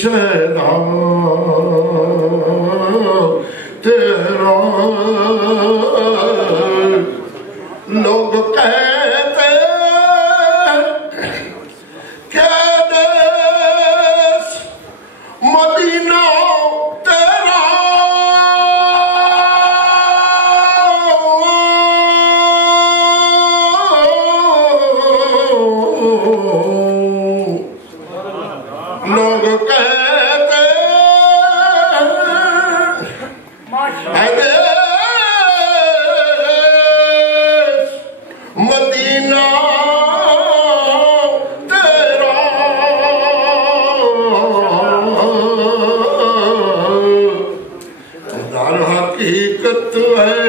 شہدا تیرا لوگ کہتے کہ دیس مدینہ تیرا لوگ کہتے اے دیس مدینہ تیرا در حقیقت ہے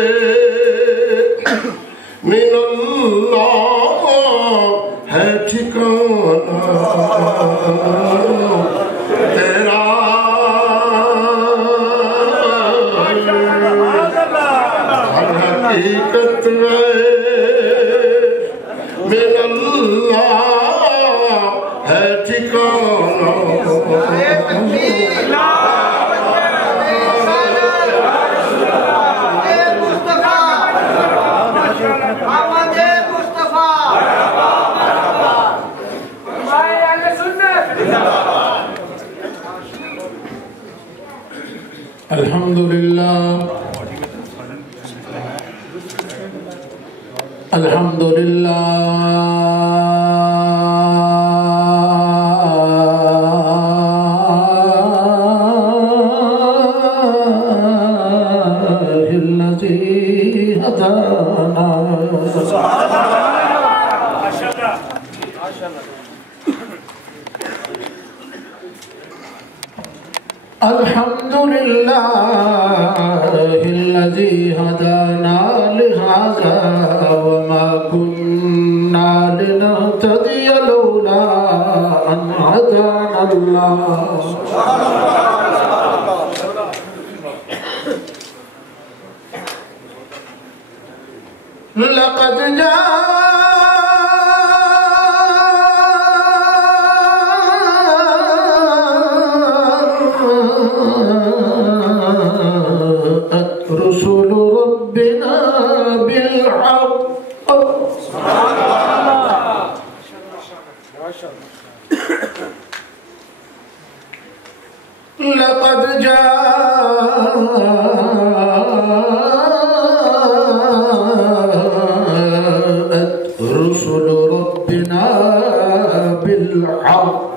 من اللہ ہے ٹھکانہ تیرا در حقیقت ہے من اللہ ہے ٹھکانہ الحمد لله الذي هدانا الحمد لله الذي هدانا لهذا وما كنا لنهتدي لولا أن هدانا الله لقد جاءت رسل ربنا بالحق لقد جاءت رسل ربنا بالحق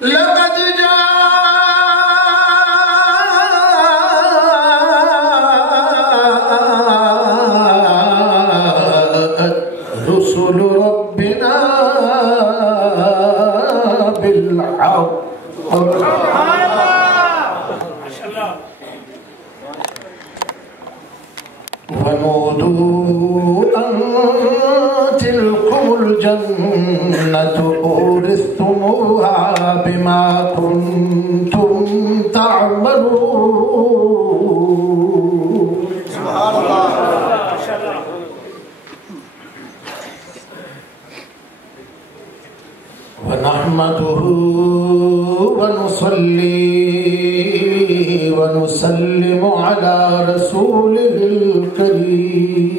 لقد جاءت رسل ربنا بالحق ونودوا أن تلكم الجنة أورثتموها بما كنتم تعملون سبحان الله ونحمده ونصلي ونسلم على رسوله الكريم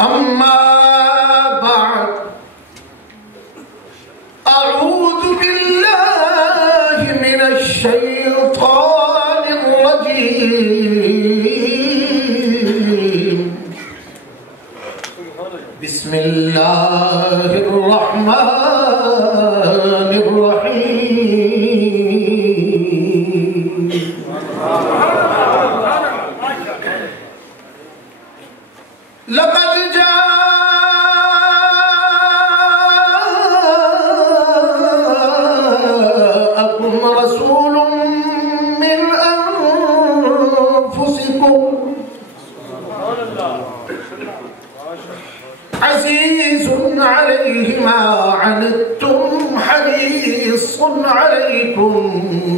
أما بعد أعوذ بالله من الشيطان الرجيم بسم الله الرحمن الرحيم لقد جاءكم رسول من أنفسكم عزيز عليه ما عنتم حريص حريص عليكم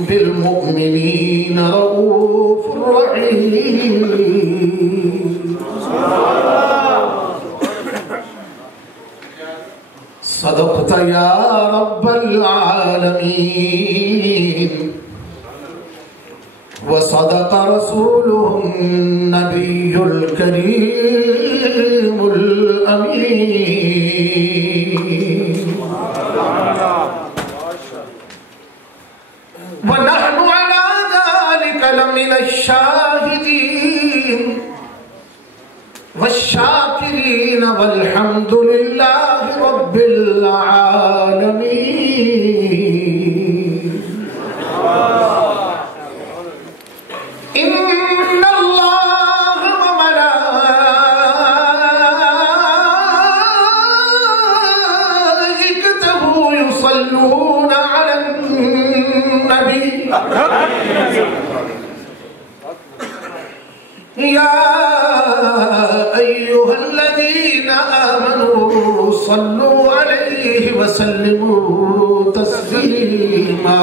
بالمؤمنين رؤوف رحيم. صدقت يا رب العالمين وصدق رسوله النبي الكريم الأمين. ونحن على ذلك لمن الشاهدين والشاكرين والحمد لله رب العالمين. إن الله وملائكته يصلون على النبي يا أيها الذين آمنوا صلوا عليه وسلموا تسليما.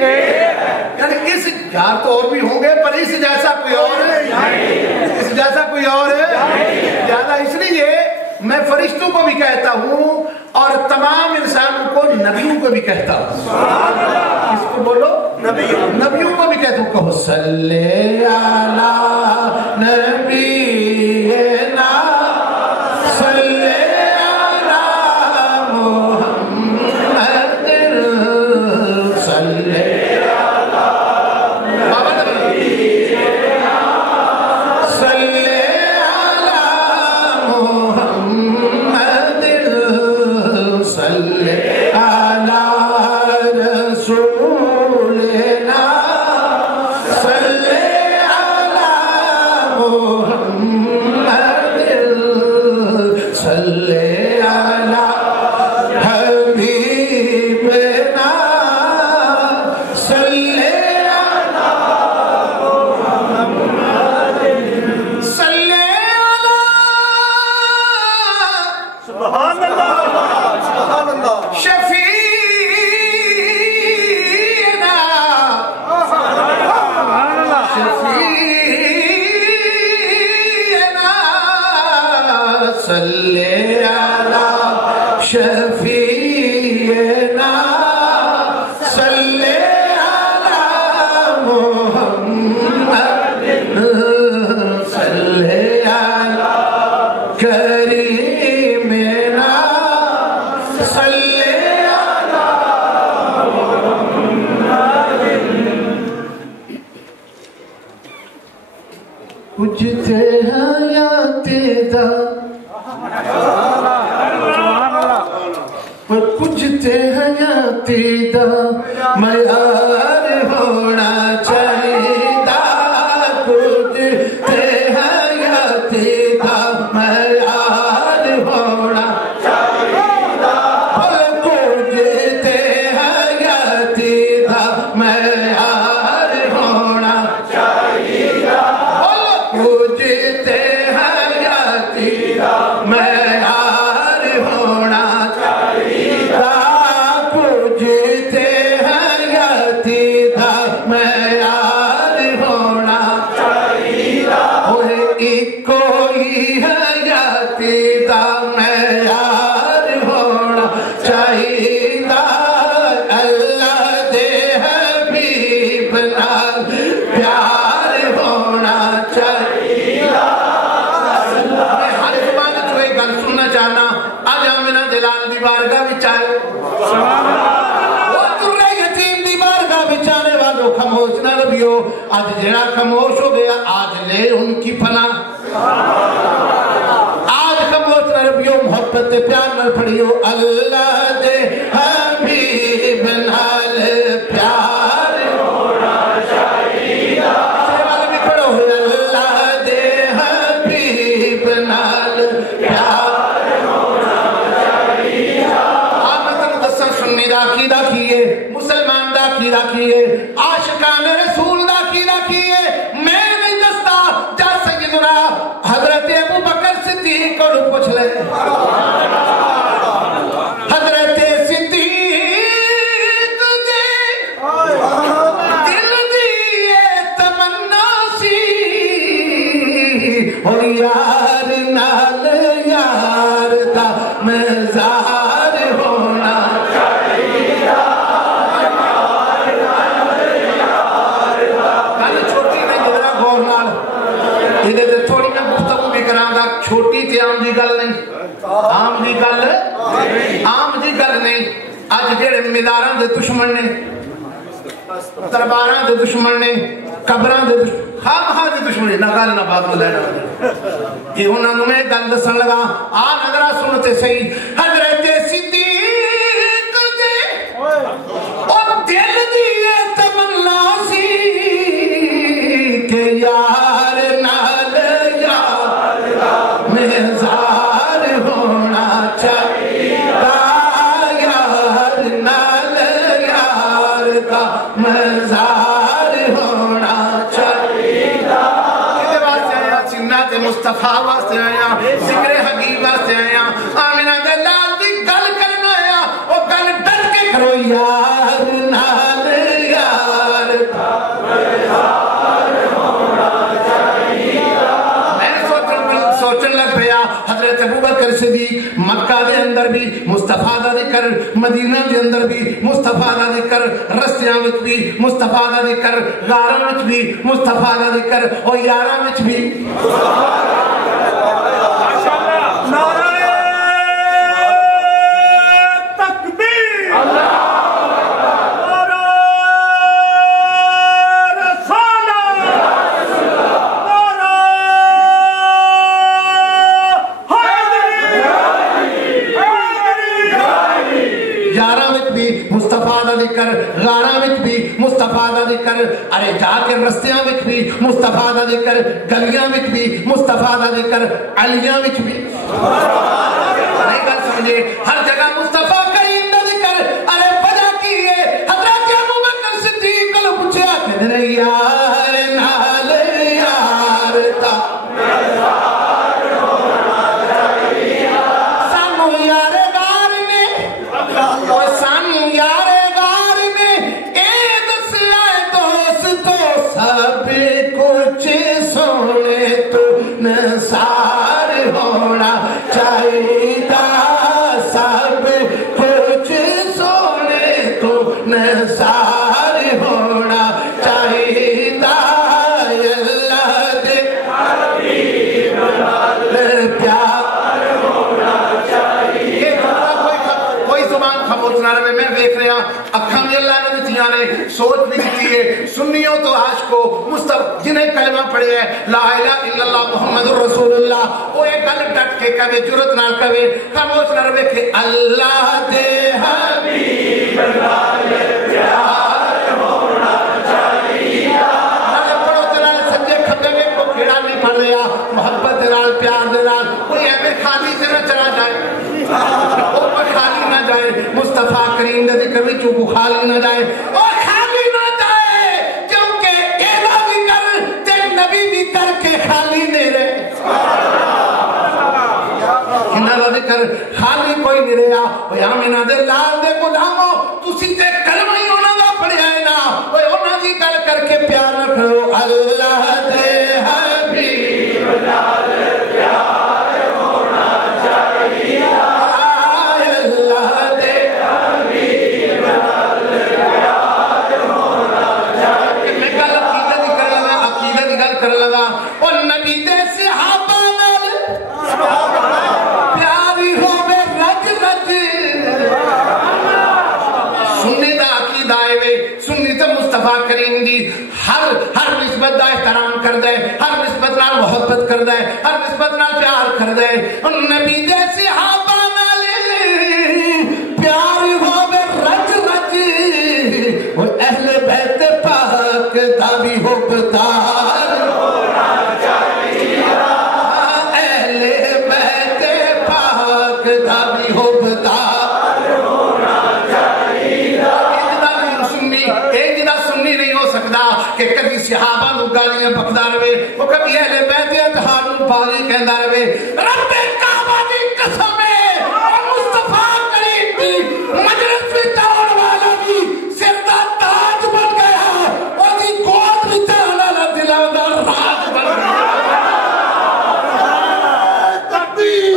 یعنی اس یار تو اور بھی ہوں گے پر اس جیسا کوئی اور اس جیسا کوئی اور زیادہ، اس لیے میں فرشتوں کو بھی کہتا ہوں اور تمام انسانوں کو نبیوں کو بھی کہتا ہوں. اس کو بولو نبیوں کو بھی کہتا ہوں. کہو صلی علی نبینا صلی علی محمد صلی آج جڑا خاموش ہو گیا آج لے ان کی پناہ. آج خاموش نہ ربیو محبت پیار نہ پڑھیو اللہ دے حبیب نال پیار ہونا چاہیے. سیوال بھی پڑھو اللہ دے حبیب نال پیار ہونا چاہیے. آمدن دسا سنی دا کیے مسلمان دا کیے عاشقان رسول دا کیے. میں نہیں دستا جا سیدنا حضرت ابو بکر صدیق کو پوچھ لے. حضرت صدیق دے دل دی تمنا سی اور یار نال یار دا مزار ہونا چاہیے. تھوڑی میں گفتگو بھی کراں گا. چھوٹی تے عام دی گل نہیں، عام دی گل نہیں. اج جڑے مزاراں دے دشمن نے، درباراں دے دشمن نے، قبراں دے خواہ دے دشمن نے، نہ گل نہ بات لینا. یہ انہاں نوں میں گل دسن لگا. آ نظرا سنتے صحیح. حضرت صدیق دے اور دل دی تمنا سی کہ یار نال یار مزار ہونا چاہیے. یار نال یار کا مزار ہونا چاہیے. کدے واسطے آیا؟ سنت مصطفیٰ واسطے آیا، ذکر حبیب واسطے آیا، آمنہ دے لال دی گل کرنا آیا. وہ گل ڈٹ کے کرو یار نال یار بھی مصطفیٰ دا ذکر، مدینہ دے اندر بھی مصطفیٰ دا ذکر، رستیاں وچ بھی مصطفیٰ دا ذکر، غاراں وچ بھی مصطفیٰ دا ذکر، اور یاراں وچ بھی غاراں وچ بھی مصطفیٰ دا ذکر، ارے جا کے رستیاں وچ بھی مصطفیٰ دا ذکر، گلیاں وچ بھی مصطفیٰ دا ذکر، علیاں وچ بھی نہیں گل سمجھے، ہر جگہ مصطفیٰ کریم دا ذکر۔ ارے وجہ کی ہے؟ حضرت ابوبکر صدیق کو پوچھا کہ یار نال یار تا سانو یار گار نے سانو یار سب کچھ سونے تو نثار ہونا چاہیے، سب کچھ سونے تو نثار ہونا چاہیے، اللہ دے پیار ہونا چاہیے۔ کوئی زبان خاموش نہ رہے، میں دیکھ رہا اکھاں میں اللہ نے دتیاں نے، سوچ بھی دیتی ہے، سنیوں تو عاشقو مصطفیٰ جنہیں کلمہ پڑھے ہے لا الہ الا اللہ محمد رسول اللہ، وہ ایک گل ڈٹ کے کہے، جرت نہ کہے، خاموش نہ رہے کہ اللہ دے حبیب نال پیار ہونا چاہیے۔ پڑھو جلال سجے کھبے میں کو کھڑا نہیں پڑھ رہا، محبت نال پیار دے نال، کوئی ایویں خالی سے نہ چلا جائے، اوپر خالی نہ جائے، مصطفیٰ کریم دے ذکر وچ کو خالی نہ جائے، اور خالی نہ جائے، کیونکہ ایلا بھی کر تے نبی بھی کر کے خالی دے رہے۔ انہاں دا ذکر خالی کوئی نہیں رہا، اوے آمینہ دے لال دے غلامو تسی تے کلمہ ہی انہاں دا پڑھیا ہے نا، اوے انہاں دی گل کر کے پیار رکھو، اللہ دے حبیب نال پیار ہونا چاہیے، اللہ دے حبیب نال پیار ہونا چاہیے۔ میں گل عقیدہ دی کر لگا، عقیدہ دی گل کر لگا، اور نبی دے صحابہ نال پیاری ہوے رج رج، سنی دا عقیدہ ہے وے، سنی تے مصطفیٰ کریم دی ہر نسبت دا احترام کردا ہے، ہر نسبت نال محبت کردا ہے، ہر نسبت نال پیار کردا ہے، اور نبی دے صحابہ نال پیار ہوے رج رج، اور اہل بیت پاک دا بھی حقدار ہونا چاہیے، اہل بیت پاک دا بھی حقدار ہونا چاہیے۔ ایک جدا سنی نہیں ہو سکتا کہ کبھی صحابہ نو گالیاں بکدا رہے، وہ کبھی اہل بیت اطہار نو باغی کہندا رہے، رب کعبہ دی قسم ہے، اور مصطفیٰ کریم دی مجلس وچ آن والا بھی سر دا تاج بن گیا، اور دی گود وچ آن والا دلاں دا راج بن گیا۔ تکبیر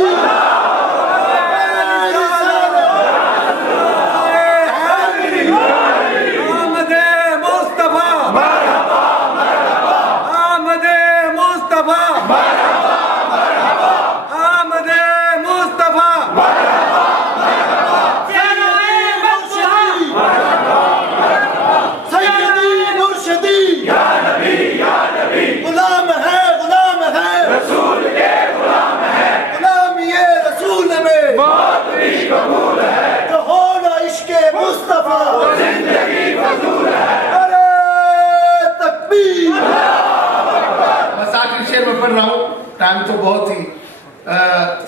ٹائم تو بہت ہی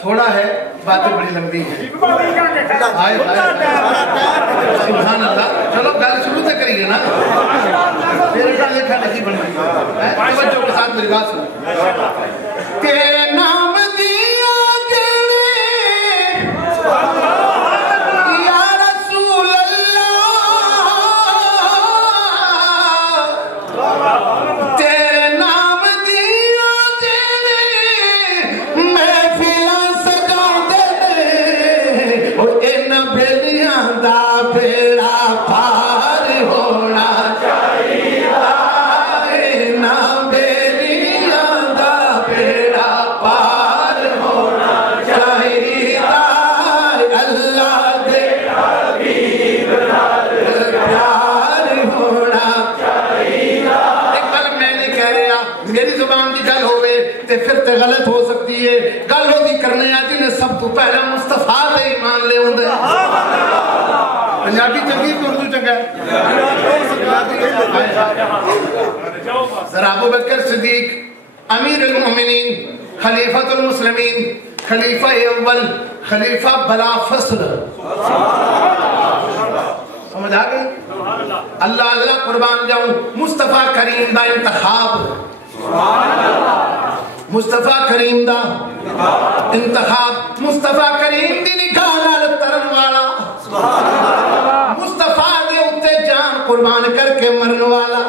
تھوڑا ہے، باتیں بڑی لمبی ہیں، سبحان اللہ۔ چلو گل شروع سے کریے نا، میرا لکھا نہیں بن گئی، بچوں کے ساتھ میری بات سنو۔ تیرے نام دیا گلے یا رسول اللہ، تیرے نام دیا گلے محفل سجا دے، تو پہلا مصطفیٰ تے ایمان لے ہوندے پنجابی چنگی کہ اردو چنگا ہے ذرا ابو بکر صدیق امیر المومنین خلیفۃ المسلمین خلیفہ اول خلیفہ بلا فصل سمجھ آ گئی اللہ اللہ قربان جاؤں مصطفیٰ کریم دا انتخاب مصطفیٰ کریم دا انتخاب مصطفیٰ کریم دی نگاہ نال ترن والا مصطفیٰ دے اتے جان قربان کر کے مرن والا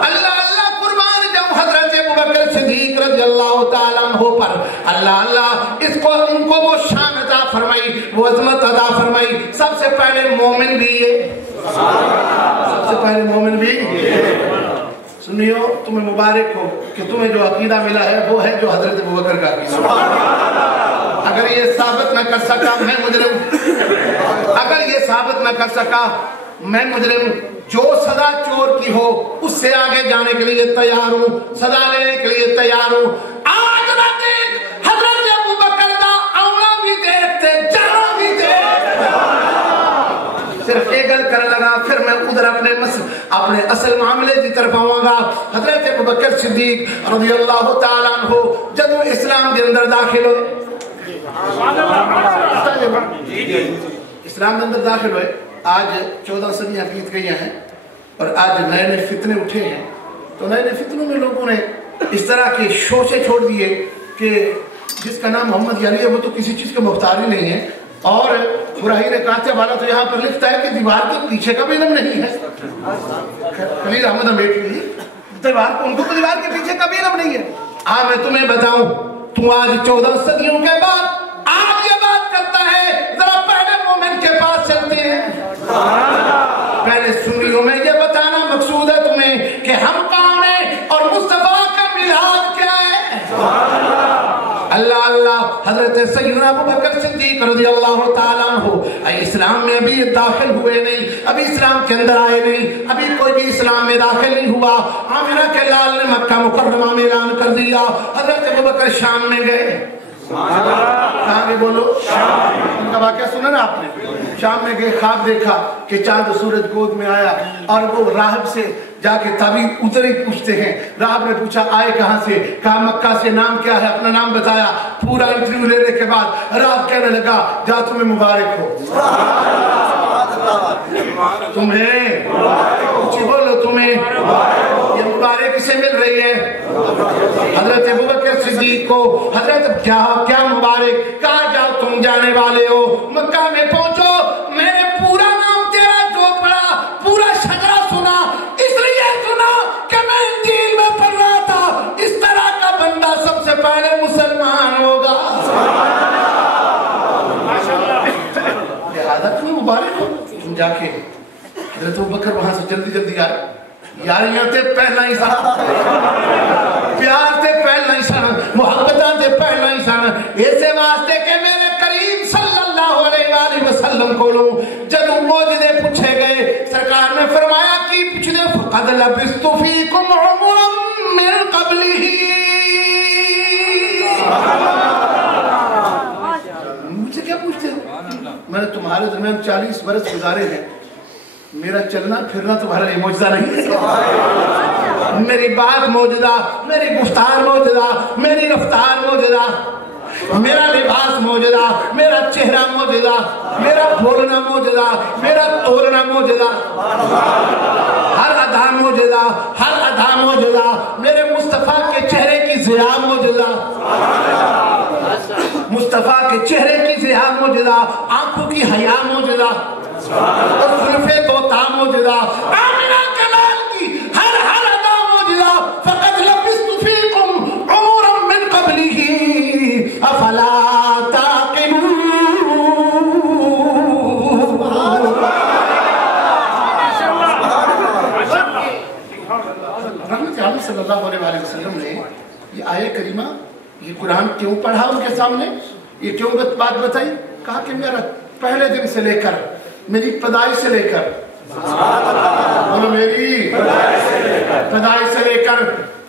اللہ اللہ قربان جاؤں حضرت ابوبکر صدیق رضی اللہ تعالیٰ عنہ پر اللہ اللہ ان کو وہ شان عطا فرمائی وہ عظمت عطا فرمائی سب سے پہلے مومن بھی یہ سب سے پہلے مومن بھی سنیو تمہیں مبارک ہو کہ تمہیں جو عقیدہ ملا ہے وہ ہے جو حضرت ابوبکر کا عقیدہ اگر یہ ثابت نہ کر سکا میں مجرم اگر یہ ثابت نہ کر سکا میں مجرم جو سزا چور کی ہو اس سے آگے جانے کے لیے تیار ہوں سزا لینے کے لیے تیار ہوں آج نہ دیکھ حضرت ابوبکر دا اولا بھی دیکھتے جانا بھی دیکھ صرف ایک گل کرنے لگا پھر میں ادھر اپنے اصل معاملے کی طرف آؤں گا حضرت ابوبکر صدیق رضی اللہ تعالیٰ عنہ جب اسلام کے اندر داخل ہوئے اسلام کے اندر داخل ہوئے آج 14 صدیاں بیت گئی ہیں اور آج نئے نئے فتنے اٹھے ہیں تو نئے نئے فتنوں میں لوگوں نے اس طرح کے شوشے چھوڑ دیے کہ جس کا نام محمد یعنی ہے وہ تو کسی چیز کے مختار ہی نہیں ہے اور برائی نے کانچہ والا تو یہاں پر لکھتا ہے کہ دیوار کے پیچھے کا بھی علم نہیں ہے خلیل احمد امیٹھی دیوار کو ان کو دیوار کے پیچھے کا بھی علم نہیں ہے میں تمہیں بتاؤں تو آج 14 صدیوں کے بعد آج یہ بات کرتا ہے ذرا پہلے مومن کے پاس چلتے ہیں پہلے سنیوں میں یہ بتانا مقصود ہے تمہیں کہ ہم کون ہیں اور مصطفیٰ کا ملاد کیا ہے اللہ اللہ حضرت سیدنا ابوبکر صدیق رضی اللہ تعالیٰ عنہ اسلام میں ابھی داخل ہوئے نہیں ابھی اسلام کے اندر آئے نہیں ابھی کوئی بھی اسلام میں داخل نہیں ہوا آمنہ کے لال نے مکہ مکرمہ میں اعلان کر دیا حضرت ابوبکر شام میں گئے کہاں گئے بولو ان کا واقعہ سنا نا آپ نے شام میں گئے خواب دیکھا کہ چاند سورج گود میں آیا اور وہ راہب سے جا کے تعبیر ادھر ہی پوچھتے ہیں راہب نے پوچھا آئے کہاں سے کہا مکہ سے نام کیا ہے اپنا نام بتایا پورا انٹرویو لینے کے بعد راہب کہنے لگا جا تمہیں مبارک ہو تمہیں اونچی بولو تمہیں یہ مبارک کسے مل رہی ہے حضرت ابوبکر صدیق کو حضرت کیا مبارک کہا جاؤ تم جانے والے ہو مکہ میں پہنچو میں نے پورا نام تیرا جو پڑھا پورا شجرہ سنا اس لیے سنا کہ میں انجیل میں پڑھ رہا تھا اس طرح کا بندہ سب سے پہلے مسلمان ہوگا لہذا تمہیں مبارک ہو تم جا کے حضرت ابوبکر وہاں سے جلدی جلدی آئے یاریاں تے پہلا ہی سن پیار تے پہلا ہی سن محبتاں تے پہلا ہی سن ایسے واسطے کہ میرے کریم صلی اللہ علیہ وآلہ وسلم کو جب موجودے پوچھے گئے سرکار نے فرمایا کہ پوچھنے فقد لبثت فیکم عمرا من قبلہ مجھے کیا پوچھتے ہو میں نے تمہارے درمیان 40 برس گزارے ہیں میرا چلنا پھرنا تمہارا لیے معجزہ نہیں ہے میری بات معجزہ میری گفتار معجزہ میری رفتار معجزہ میرا لباس معجزہ میرا چہرہ معجزہ میرا بولنا معجزہ میرا تولنا معجزہ ہر ادا معجزہ ہر ادا معجزہ میرے مصطفیٰ کے چہرے کی ضیاء معجزہ مصطفیٰ کے چہرے کی ضیاء معجزہ آنکھوں کی حیا معجزہ اور زلفے دوتا معجزہ آمنہ کلال کی ہر ادا معجزہ فقد لبثت فیکم عمرا من قبلہ افلا تعقلون رحمت عالم صلی اللہ علیہ وسلم نے یہ آیہ کریمہ یہ قرآن کیوں پڑھا ان کے سامنے یہ کیوں بات بتائی کہا کہ میرا پہلے دن سے لے کر میری پیدائش سے لے کر میری پیدائش سے لے کر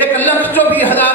1,24,000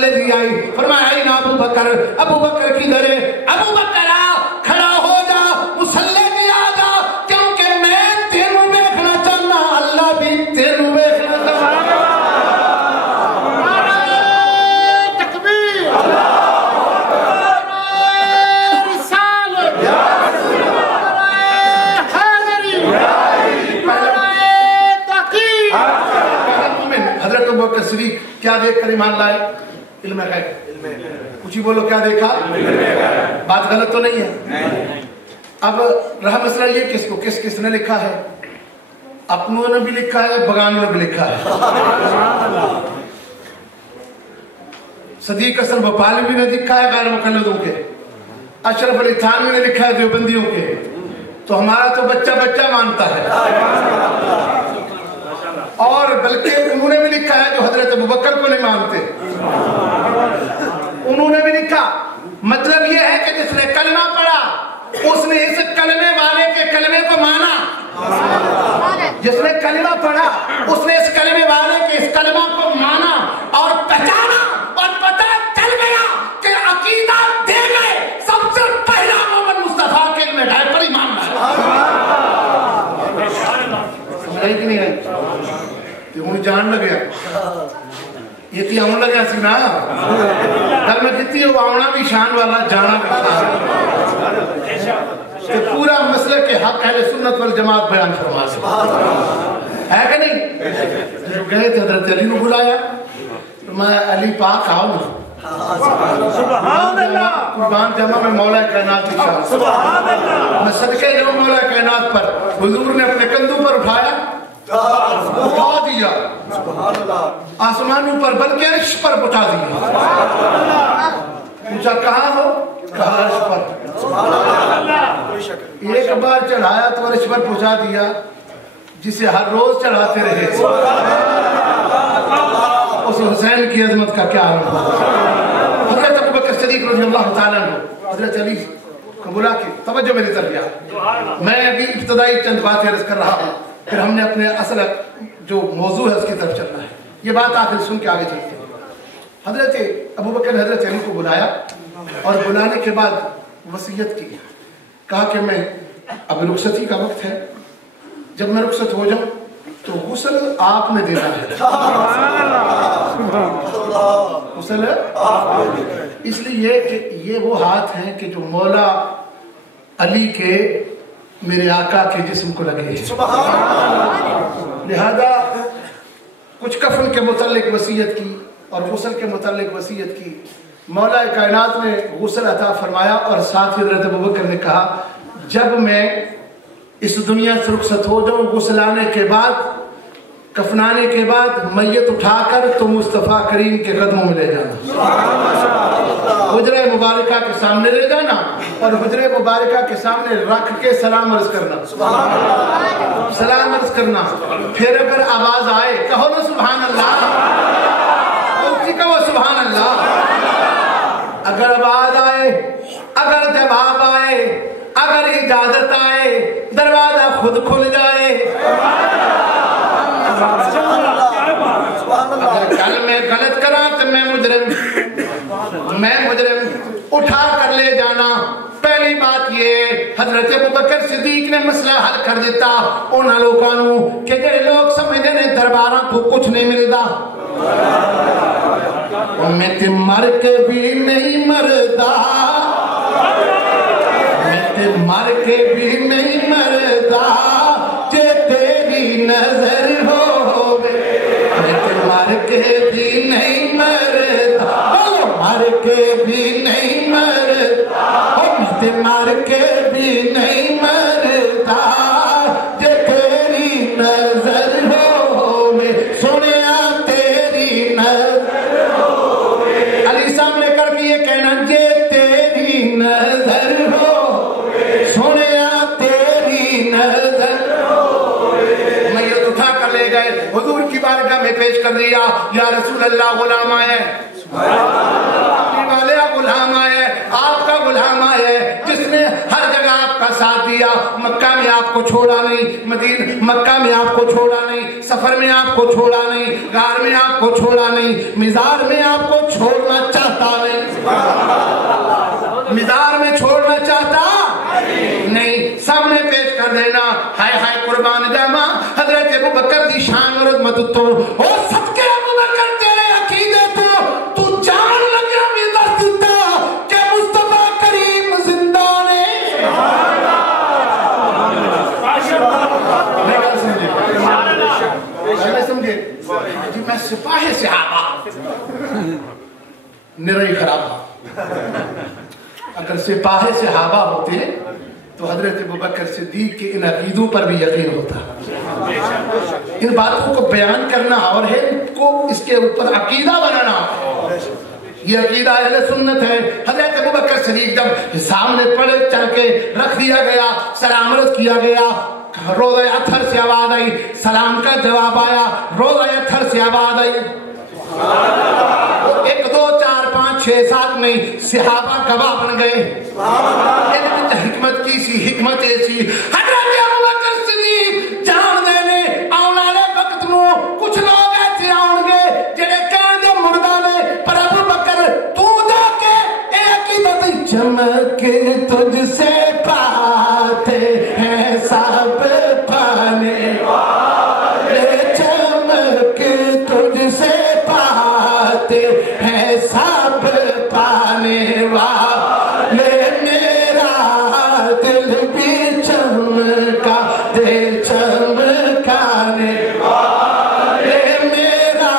مسلے دی آئی, فرمایا آئی نا ابو بکر کی درے, ابو بکر کھڑا ہو جا, مسلے دی آ جا, کیونکہ میں تینوں دیکھنا چاہنا, اللہ بھی تینوں دیکھنا چاہنا. صدیق کیا دیکھ کر ایمان لائے؟ علم غیب. کچھ ہی بولو, کیا دیکھا؟ بات غلط تو نہیں ہے. اب رہا مسئلہ یہ کس کو کس نے لکھا ہے؟ اپنوں نے بھی لکھا ہے, بگانوں نے بھی لکھا ہے. صدیق حسن بھوپالی نے لکھا ہے غیر مقلدوں کے, اشرف علی تھانوی نے لکھا ہے دیوبندیوں کے. تو ہمارا تو بچہ مانتا ہے, اور بلکہ انہوں نے بھی لکھا ہے جو حضرت ابوبکر کو نہیں مانتے, انہوں نے بھی لکھا. مطلب یہ ہے کہ جس نے کلمہ پڑھا اس نے اس کلمے والے کے کلمے کو مانا. جس نے کلمہ پڑھا اس نے اس کلمے والے کے اس کلمہ کو مانا اور پہچانا, اور پتہ چل گیا کہ عقیدہ دے گئے سب سے پہلا محمد مصطفیٰ کے علم غیب پر ایمان لایا. سمجھ آئی کہ نہیں آئی؟ ہوں جان لگیا, یہ تھی آن لگیا سی نا. گل میں کہتی ہوں آنا بھی شان والا, جانا بھی کہ پورا مسئلہ کے حق اہل سنت والجماعت بیان فرما سکتا ہے کہ نہیں. جو گئے تھے حضرت علی نے بلایا, میں علی پاک آؤ نا, سبحان اللہ, قربان جمع میں مولا کائنات کی شان, میں صدقے جاؤں مولا کائنات پر. حضور نے اپنے کندھوں پر اٹھایا, اٹھا دیا آسمانوں پر, بلکہ عرش پر اٹھا دیا. پوچھا کہاں ہو؟ کہا عرش پر. ایک بار چڑھایا تو عرش پر پہنچا دیا, جسے ہر روز چڑھاتے رہے. اس حسین کی عظمت کا کیا عالم ہے. حضرت ابوبکر صدیق رضی اللہ تعالیٰ عنہ حضرت علی کو بلا کے, توجہ میری طرف, میں ابھی ابتدائی چند باتیں عرض کر رہا ہوں, پھر ہم نے اپنے اصل جو موضوع ہے اس کی طرف چلنا ہے. یہ بات آخر سن کے آگے چلتے ہیں. حضرت ابوبکر نے حضرت علی کو بلایا, اور بلانے کے بعد وصیت کی, کہا کہ میں اب رخصتی کا وقت ہے, جب میں رخصت ہو جاؤں تو غسل آپ نے دینا ہے. غسل اس لیے کہ یہ وہ ہاتھ ہیں کہ جو مولا علی کے میرے آقا کے جسم کو لگے. لہذا کچھ کفن کے متعلق وصیت کی اور غسل کے متعلق وصیت کی. مولا کائنات نے غسل عطا فرمایا, اور ساتھ ہی حضرت ابوبکر نے کہا جب میں اس دنیا سے رخصت ہو جاؤں, غسلانے کے بعد, کفنانے کے بعد میت اٹھا کر تو مصطفیٰ کریم کے قدموں میں لے جانا, حجرہ مبارکہ کے سامنے لے جانا, اور حجرہ مبارکہ کے سامنے رکھ کے سلام عرض کرنا. سلام عرض کرنا. پھر اگر آواز آئے کہو نا سبحان اللہ, اسی کہو سبحان اللہ. اگر آواز آئے, اگر جواب آئے, اگر اجازت آئے, دروازہ خود کھل جائے. اگر کل میں غلط کرا تو میں مجرم اٹھا کر لے جانا. پہلی بات یہ حضرت ابوبکر صدیق نے مسئلہ حل کر دیتا انہاں لوگوں کہ جڑے لوگ سمجھتے ہیں درباراں تو کچھ نہیں ملتا, میں تے مر کے بھی نہیں مردا, میں تے مر کے بھی نہیں مردا, جے تیری نظر ہووے, میں تے مر کے بھی نہیں مردا, مر کے بھی نہیں مردا, میں تے مر کے بھی نہیں مردا, جے تیری نظر ہووے, سنیا تیری نظر ہووے. علی صاحب نے کر کے یہ کہنا جے تیری نظر ہووے, سنیا تیری نظر ہووے. میت اٹھا کر لے گئے, حضور کی بارگاہ میں پیش کر دیا, یا رسول اللہ غلام آئے, غلام آئے, آپ کا غلام آئے, جس نے ہر جگہ آپ آپ کا ساتھ دیا, مکہ میں آپ کو چھوڑا نہیں, مکہ میں آپ کو چھوڑا نہیں, سفر میں آپ کو چھوڑا نہیں, غار میں آپ کو چھوڑا نہیں, مزار میں آپ کو چھوڑنا چاہتا نہیں, مزار میں چھوڑنا چاہتا نہیں, سامنے پیش کر دینا. ہائے ہائے قربان جاما حضرت ابوبکر دی شان اور عظمت تو او سب کے ابوبکر تیرے عقیدے تو جان لگا بھی دست دیتا کہ مصطفیٰ کریم زندہ نے. سمجھے جی, میں سپاہی صحابہ نرائی خراب, اگر سپاہی صحابہ ہوتے تو حضرت ابوبکر صدیق کے ان عقیدوں پر بھی یقین ہوتا. ان باتوں کو بیان کرنا اور ہے, ان کو اس کے اوپر عقیدہ بنانا, یہ عقیدہ اہل سنت ہے. حضرت ابوبکر صدیق جب سامنے پڑے چل کے رکھ دیا گیا, سلام عرض کیا گیا, روضہ اطہر سے آواز آئی, سلام کا جواب آیا, روضہ اطہر سے آواز آئی. 1 2 4 5 6 7 نہیں, صحابہ گواہ بن گئے. حکمت کی سی حکمت ایسی, حضرت ابوبکر صدیق جان دینے آنے والے وقت نو کچھ لوگ ایسے آؤ گے جڑے کہن دے مردہ نے, پر ابوبکر تو جا کے اے عقیدت چمک تجھ سے پاتے ہیں سب پانے والے, چمک تجھ سے پاتے ہیں سب پانے والے, میرا دل بھی چمکا دے چمکانے والے, میرا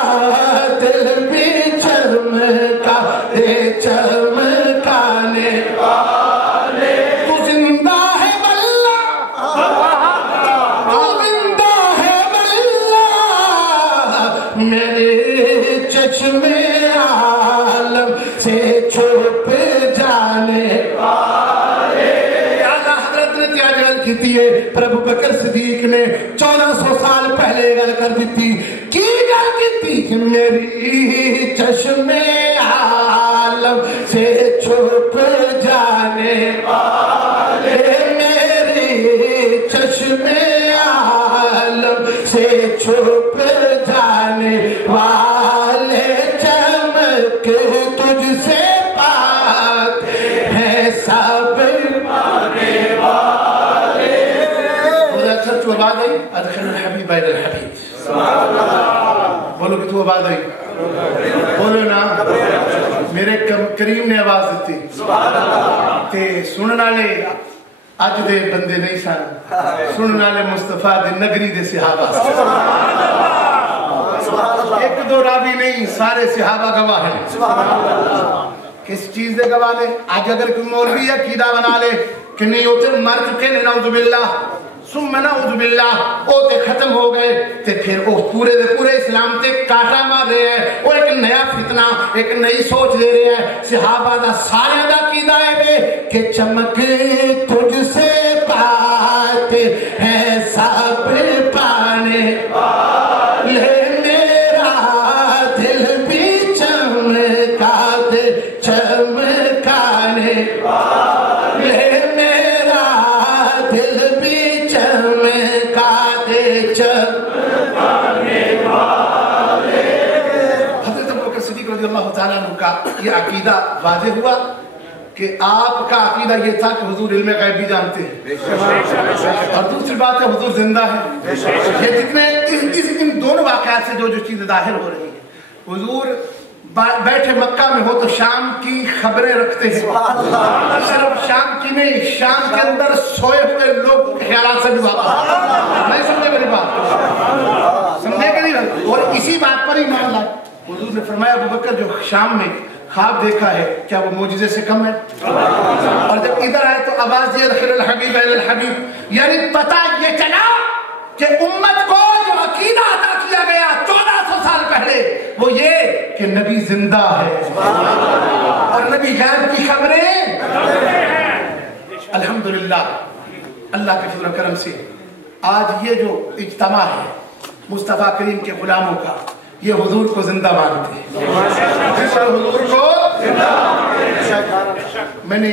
دل بھی چمکا دے چمکانے والے. تو زندہ ہے واللہ, تو زندہ ہے واللہ, میرے چشمے عالم سے چھپ جانے والے. حضرت نے کیا جلد کی ہے, پر ابوبکر صدیق نے 1400 سال پہلے گل کر دیتی کی گل کی کہ میری چشمے عالم سے چھپ جانے والے, میری چشمے عالم سے چھپ جانے والے, چمک تجھ سے پاک ہے سب پانے والے. تو آباد آئی, ادخل الحبیب بین الحبیب, بولو کہ تو آباد آئی, بولو نا. میرے کریم نے آواز دیتی تے سننا لے اج دے بندے نہیں سن, سننا لے مصطفیٰ دے نگری دے صحابہ. 1 2 راوی نہیں, سارے صحابہ گواہ ہیں. کس چیز دے گواہ نے؟ آج اگر کوئی مولوی عقیدہ بنا لے کہ نہیں ہوتے مر چکے نے, نعوذ باللہ ثم نعوذ باللہ, او تے ختم ہو گئے, تے پھر وہ پورے دے پورے اسلام تے کاٹا مار رہے ہیں, وہ ایک نیا فتنہ ایک نئی سوچ دے رہے ہیں. صحابہ دا سارے دا عقیدہ ہے کہ چمک تجھ سے پاتے ہیں سب پانے والے, میرا دل بھی چمکا دے چمکانے والے, میرا دل بھی چمکا دے چمکانے والے. حضرت ابوبکر صدیق رضی اللہ تعالیٰ عنہ کا یہ عقیدہ واضح ہوا کہ آپ کا عقیدہ یہ تھا کہ حضور علم غیب بھی جانتے ہیں, اور دوسری بات ہے حضور زندہ ہے. یہ جتنے ان دونوں واقعات سے جو چیزیں ظاہر ہو رہی ہیں, حضور بیٹھے مکہ میں ہو تو شام کی خبریں رکھتے ہیں, صرف شام کی نہیں, شام کے اندر سوئے ہوئے لوگ کے خیالات سے بھی واقع نہیں. سمجھے میری بات, سمجھے کہ نہیں؟ اور اسی بات پر ہی مان لائے. حضور نے فرمایا ابوبکر جو شام میں خواب دیکھا ہے کیا وہ معجزے سے کم ہے؟ اور جب ادھر آئے تو آواز یہ دخل الحبیب بین الحبیب, یعنی پتہ یہ چلا کہ امت کو جو عقیدہ عطا کیا گیا 1400 سال پہلے وہ یہ کہ نبی زندہ ہے اور نبی غیب کی خبریں. الحمدللہ اللہ کے فضل و کرم سے آج یہ جو اجتماع ہے مصطفیٰ کریم کے غلاموں کا, یہ حضور کو زندہ مانتے ہیں, حضور کو زندہ. میں نے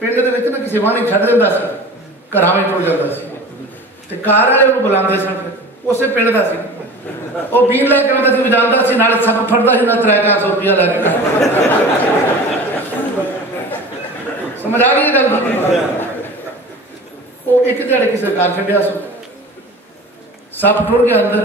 ਪਿੰਡ ਦੇ ਵਿੱਚ ਨਾ ਕਿਸੇ ਵਾਹਣੀ ਛੱਡ ਦਿੰਦਾ ਸੀ, ਘਰਾਂ ਵਿੱਚ ਟੁਰ ਜਾਂਦਾ ਸੀ, ਤੇ ਕਾਰ ਵਾਲੇ ਨੂੰ ਬੁਲਾਉਂਦੇ ਸਨ। ਉਸੇ ਪਿੰਡ ਦਾ ਸੀ, ਉਹ ਬੀਨ ਲੈ ਕੇ ਆਉਂਦਾ ਸੀ, ਵਜਾਉਂਦਾ ਸੀ, ਨਾਲੇ ਸੱਪ ਫੜਦਾ ਸੀ, ਨਾ 300 ਰੁਪਇਆ ਲੈ ਕੇ। ਸਮਝ ਆ ਗਈ ਗੱਲ? ਉਹ ਇੱਕ ਦਿਹਾੜੇ ਕਿਸੇ ਘਰ ਛੱਡਿਆ ਸੀ, ਸੱਪ ਟੁਰ ਗਿਆ ਅੰਦਰ,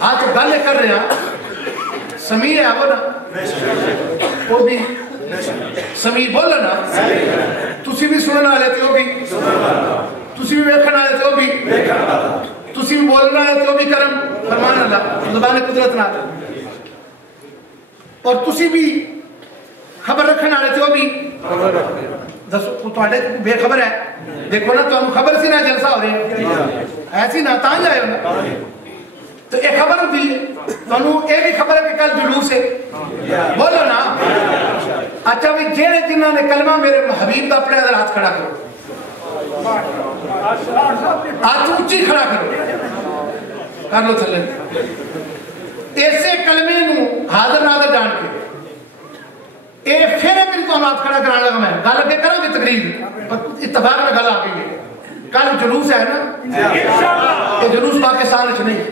ہاں تو گل کر رہے ہیں سمیع ہے وہ نا وہ بھی سمیع بولو نا تسی بھی سننا والے تے وہ بھی تسی بھی ویکھن والے تے وہ بھی تسی بھی بولنا والے تے وہ بھی کرم فرمان اللہ زبان قدرت نال اور تسی بھی خبر رکھنے والے تے وہ بھی دسو تواڈے بے خبر ہے دیکھو نا تانوں خبر سی نا جلسہ ہو رہے ہیں ایسی نہ تاں جائے نا تو ایک خبر ہوتی ہے تانوں یہ بھی خبر ہے کہ کل جلوس ہے بولو نا اچھا بھی جہے جنہوں نے کلمہ میرے حبیب کا اپنے اندر ہاتھ کھڑا کرو ہاتھ اونچی کھڑا کرو کر لو چلے ایسے کلمے نو حاضر ناظر جان کے اے پھر میری تو ہاتھ کھڑا کرانا لگا میں گل اگے کروں گی تقریر اتفاق میں گل آ گئی کل جلوس ہے نا یہ جلوس پاکستان وچ نہیں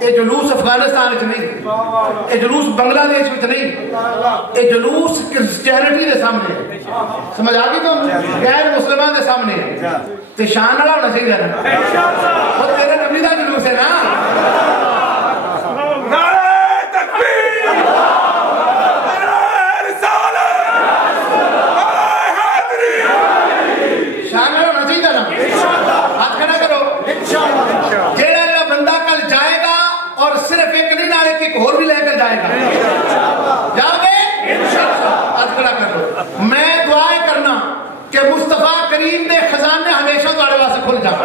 یہ جلوس افغانستان وچ نہیں یہ جلوس بنگلہ دیش وچ نہیں یہ جلوس کرسچینٹی دے سامنے سمجھ آ گئی تو غیر مسلمان دے سامنے تے شان والا ہونا چاہیے نا وہ تیرے نبی دا جلوس ہے نا اور بھی لے کر جائے گا جاؤ گے میں دعائیں کرنا کہ مصطفیٰ کریم نے خزانے ہمیشہ تمہارے واسطے کھل جائے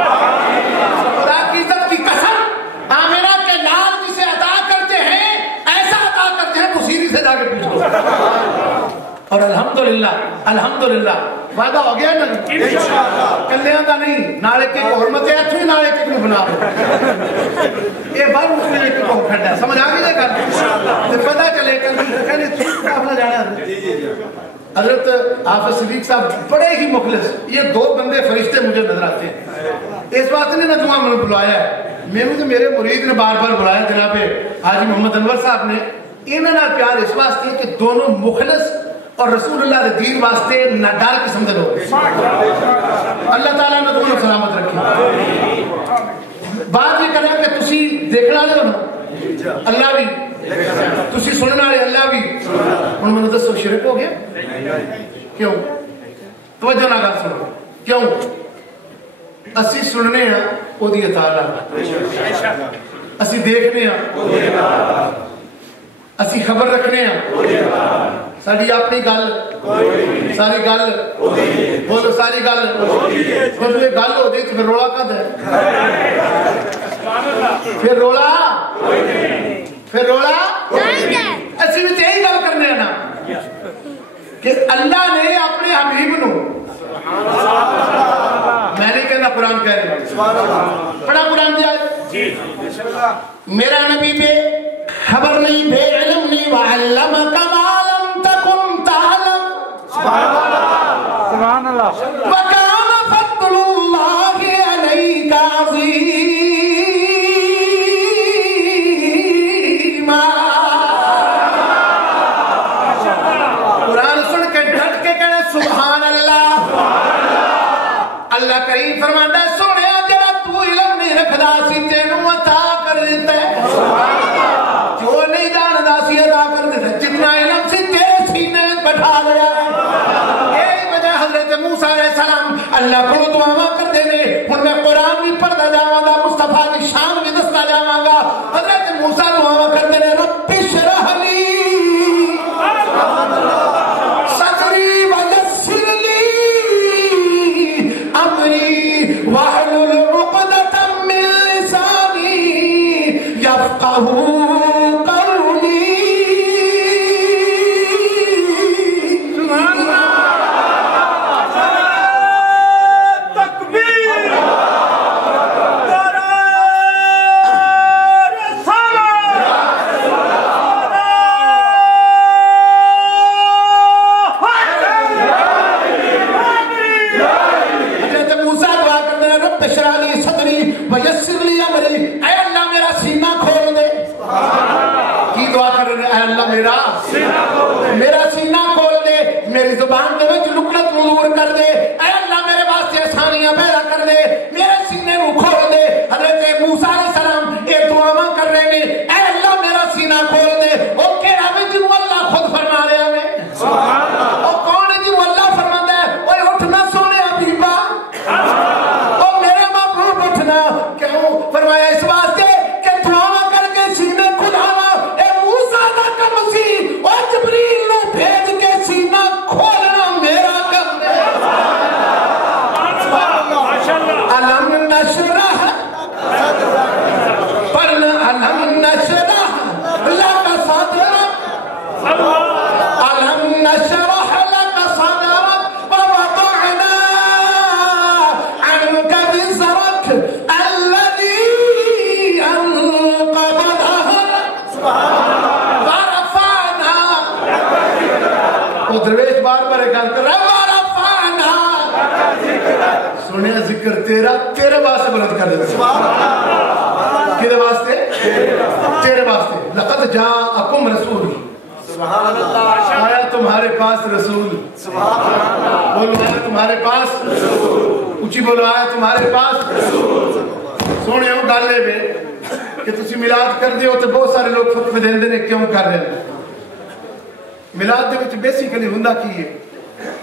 خدا کی عزت کی قسم آمنہ کے لال جسے عطا کرتے ہیں ایسا عطا کرتے ہیں مسیری سے جا کے پوچھ لو اور الحمدللہ وعدہ ہو گیا نا کلیاں دا نہیں نالے کی حرمت ہے اچھی نالے کی کو بنا یہ بار مسلم ایک کو کھڑا سمجھ آ گئی ہے گل پتہ چلے کہنے اپنا جانا حضرت حافظ صدیق صاحب بڑے ہی مخلص یہ دو بندے فرشتے مجھے نظر آتے ہیں اس واسطے نے نجوان میں بلایا ہے میں تو میرے مرید نے بار بار بلایا جناب حاجی محمد انور صاحب نے انہوں نے پیار اس واسطے کہ دونوں مخلص اور رسول اللہ دے دین واسطے نہ ڈال قسم دے لوگ اللہ تعالیٰ نے دونوں سلامت رکھی بات یہ کریں کہ تسی دیکھنا لے ہو اللہ بھی تسی سننا لے اللہ بھی انہوں نے دسو شرک ہو گیا کیوں توجہ نہ کر سنو کیوں اسی سننے ہیں وہ دی تعالیٰ اسی دیکھنے ہیں اسی خبر رکھنے ہیں ساری اپنی گل ساری گل بولو ساری گل جب یہ گل ہو گئی تو پھر رولا کد ہے پھر رولا اسی بھی یہی گل کرنے ہیں نا کہ اللہ نے اپنے حبیب نو میں نہیں کہنا قرآن کہہ رہے پڑھا قرآن دیا میرا نبی بے خبر نہیں بے علم نہیں وعلمک ما لم تکن تعلم سبحان اللہ وکان فضل اللہ علیک عظیما قرآن سن کے ڈٹ کے کہنے سبحان اللہ اللہ کریم فرماتا ہے سونے جڑا تو علم نہیں رکھدا سی تینوں عطا کر دیتا ہے جتنا علم سے تیرے سینے میں بٹھا دیا ہے یہی وجہ حضرت موسیٰ علیہ السلام اللہ کو دعا کر دینے ان میں قرآن بھی پڑھتا جاواں گا مصطفیٰ کی شان بھی دستا جاواں گا حضرت موسیٰ دعا کر دینے رب اشرح لی صدری ویسر لی امری واحلل عقدۃ من لسانی یفقهوا میرا سینہ کھول دے میری زبان دے وچ لکنت دور کر دے اے اللہ میرے واسطے آسانیاں پیدا کر دے میرے سینے کو کھول دے حضرت موسیٰ علیہ السلام دے او کیڑا وچ جنوں اللہ خود فرما رہا ہے سبحان اللہ او کون ہے جنوں اللہ فرماندا ہے اوے اٹھ نہ سونے حبیبا او میرے محبوب اٹھنا کیوں فرمایا اس واسطے کہ دعا کر کے سینے کھلانا اے موسیٰ دا کم سی او جبریل نو بھیج کے سینہ کھولنا میرا کم ہے علم نشرح پڑھنا علم نشرح لک صدرک علم نشرح لک صدرک ووضعنا عنك وزرك الذي انقض ظهرك ورفعنا وہ درویش بار بار گل کر رہا ورفعنا سنیا ذکر تیرا تیرے واسطے بلند کر دیتا کدے واسطے تیرے واسطے لقد جاءکم رسول سبحان اللہ آیا تمہارے پاس رسول سبحان اللہ بولو آیا تمہارے پاس رسول اچھی بولو آیا تمہارے پاس رسول سونے ہوں گالے میں کہ تسی میلاد کر دیو تو بہت سارے لوگ فتوے دیندے نے کیوں کر رہے ہیں میلاد دے وچ بیسیکلی ہوندا کی ہے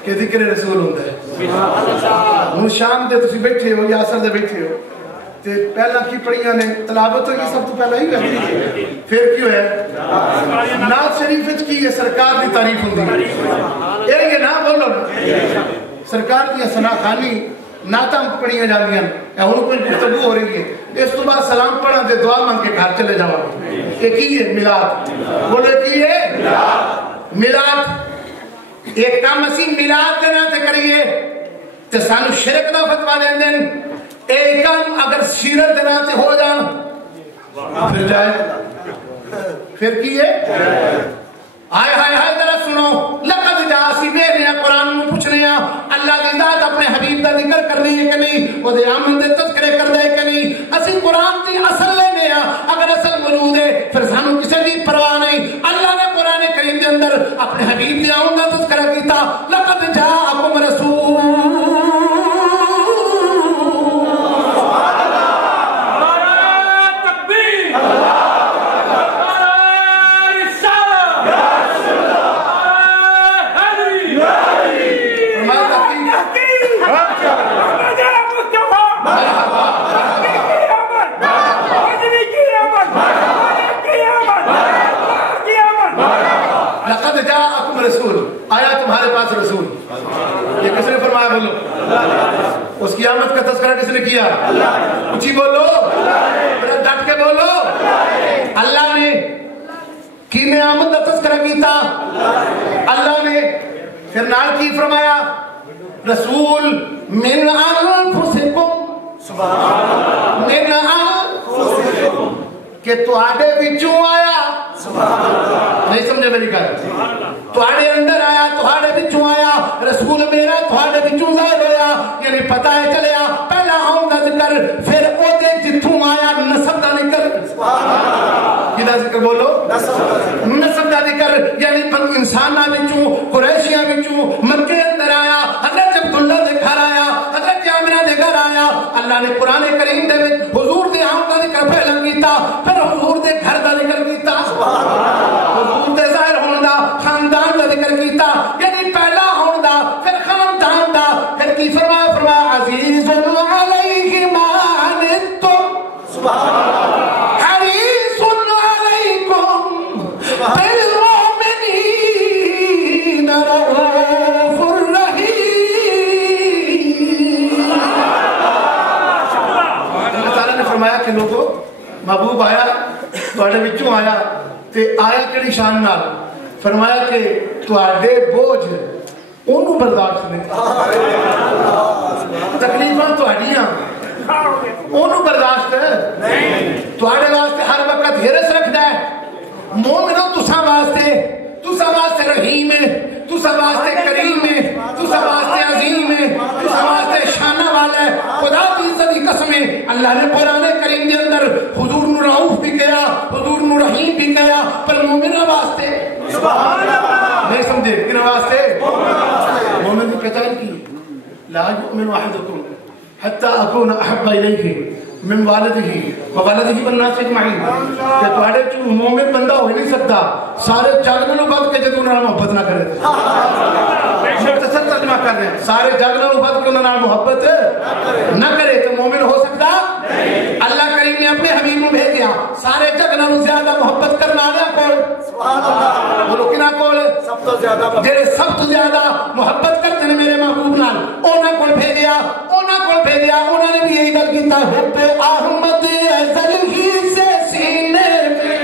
کہ ذکر رسول ہوندا ہے ہن شام دے تسی بیٹھے ہو یا عصر دے بیٹھے ہو تے پہلا کی پڑھیاں نے تلاوت ہوئی سب تو پہلا ہی ہوئی پھر کیوں ہے نعت شریف وچ کی ہے سرکار دی تعریف ہوندی ہے یہ نہ بولو سرکار دی ثنا خوانی نعتاں پڑھیاں جاندیاں اے ہن کوئی گفتگو ہو رہی ہے اس تو بعد سلام پڑھا تے دعا مانگ کے گھر چلے جاؤ یہ کی ہے میلاد بولے کی ہے میلاد ایک کام اسی میلاد کے نام تے کریے تے سانو شرک دا فتوا دین دین ایک کام اگر سیرت دینا سے ہو جان پھر جائے پھر کیے آئے ہائے ہائے ذرا سنو لقد جاسی میرے قرآن میں پوچھ رہے ہیں اللہ کی ذات اپنے حبیب کا ذکر کر رہی ہے کہ نہیں وہ دے آمن دے تذکرے کر دے کہ نہیں اسی قرآن کی اصل لینے ہیں اگر اصل موجود ہے پھر سانو کسی بھی پرواہ نہیں اللہ نے قرآن کریم کے اندر اپنے حبیب دے آمن کا تذکرہ کیتا لقد جاءکم رسول رسول آیا تمہارے پاس رسول یہ کس نے فرمایا بولو اس کی آمد کا تذکرہ کس نے کیا اچھی بولو ڈٹ کے بولو اللہ نے کی نے آمد کا تذکرہ کیتا اللہ نے پھر نال کی فرمایا رسول من انفسکم من انفسکم کہ تواڈے وچوں آیا نہیں سمجھے میری گل تواڈے اندر آیا تواڈے وچوں آیا رسول میرا تواڈے وچوں ظاہر ہویا یعنی پتہ ہے چلیا پہلا آؤں دا ذکر پھر او دے جتھوں آیا نسب دا ذکر کدا ذکر بولو نسب دا ذکر یعنی انساناں وچوں قریشیاں وچوں مکے اندر آیا حضرت عبداللہ دے گھر آیا حضرت آمنہ دے گھر آیا اللہ نے قرآن کریم دے وچ حضور دے آؤں دا ذکر پہلا کیتا پھر حضور دے گھر دا ذکر کیتا حضور دے ظاہر ہون دا خاندان دا ذکر کیتا یعنی پہلا ہون دا پھر خاندان دا پھر کی فرمایا فرمایا عزیز علیہ ما عنتم حریص علیکم بالمؤمنین رؤوف الرحیم اللہ تعالیٰ نے فرمایا کہ لوگوں محبوب آیا تواڈے وچوں آیا تے آیا کیڑی شان نال فرمایا کہ تواڈے بوجھ اونوں برداشت نہیں تکلیفاں تواڈیاں اونوں برداشت نہیں تواڈے واسطے ہر وقت ہرس رکھدا ہے مومنو تساں واسطے رحیم ہے تساں واسطے کریم ہے تساں واسطے عظیم ہے تساں واسطے شانہ والا ہے خدا کی عزت کی قسم ہے اللہ نے قرآن کریم کے اندر حضور نو رؤوف بھی کہا حضور نو رحیم بھی کہا پر مومنہ واسطے سبحان اللہ نہیں سمجھے کن واسطے مومن کی پہچان کی لا یؤمن احدکم حتی اکون احب الیہ من والدہی ووالدہی والناس اجمعین کہ تواڈے چ مومن بندہ ہو ہی نہیں سکتا سارے جگ نوں بد کے جدوں انہاں محبت نہ کرے مختصر ترجمہ کر رہے ہیں سارے جگ نوں بد کے انہاں محبت نہ کرے تو مومن ہو سکتا اللہ کریم نے اپنے حبیب کو بھیجا سارے جگ نوں زیادہ محبت کرنا والا کون سبحان اللہ بولو کنا کول سب تو زیادہ جڑے سب تو زیادہ محبت کرتے ہیں میرے محبوب نال انہاں کول بھیجا انہوں نے بھی یہی گل کیتا حب احمد ازل ہی سے سینے میں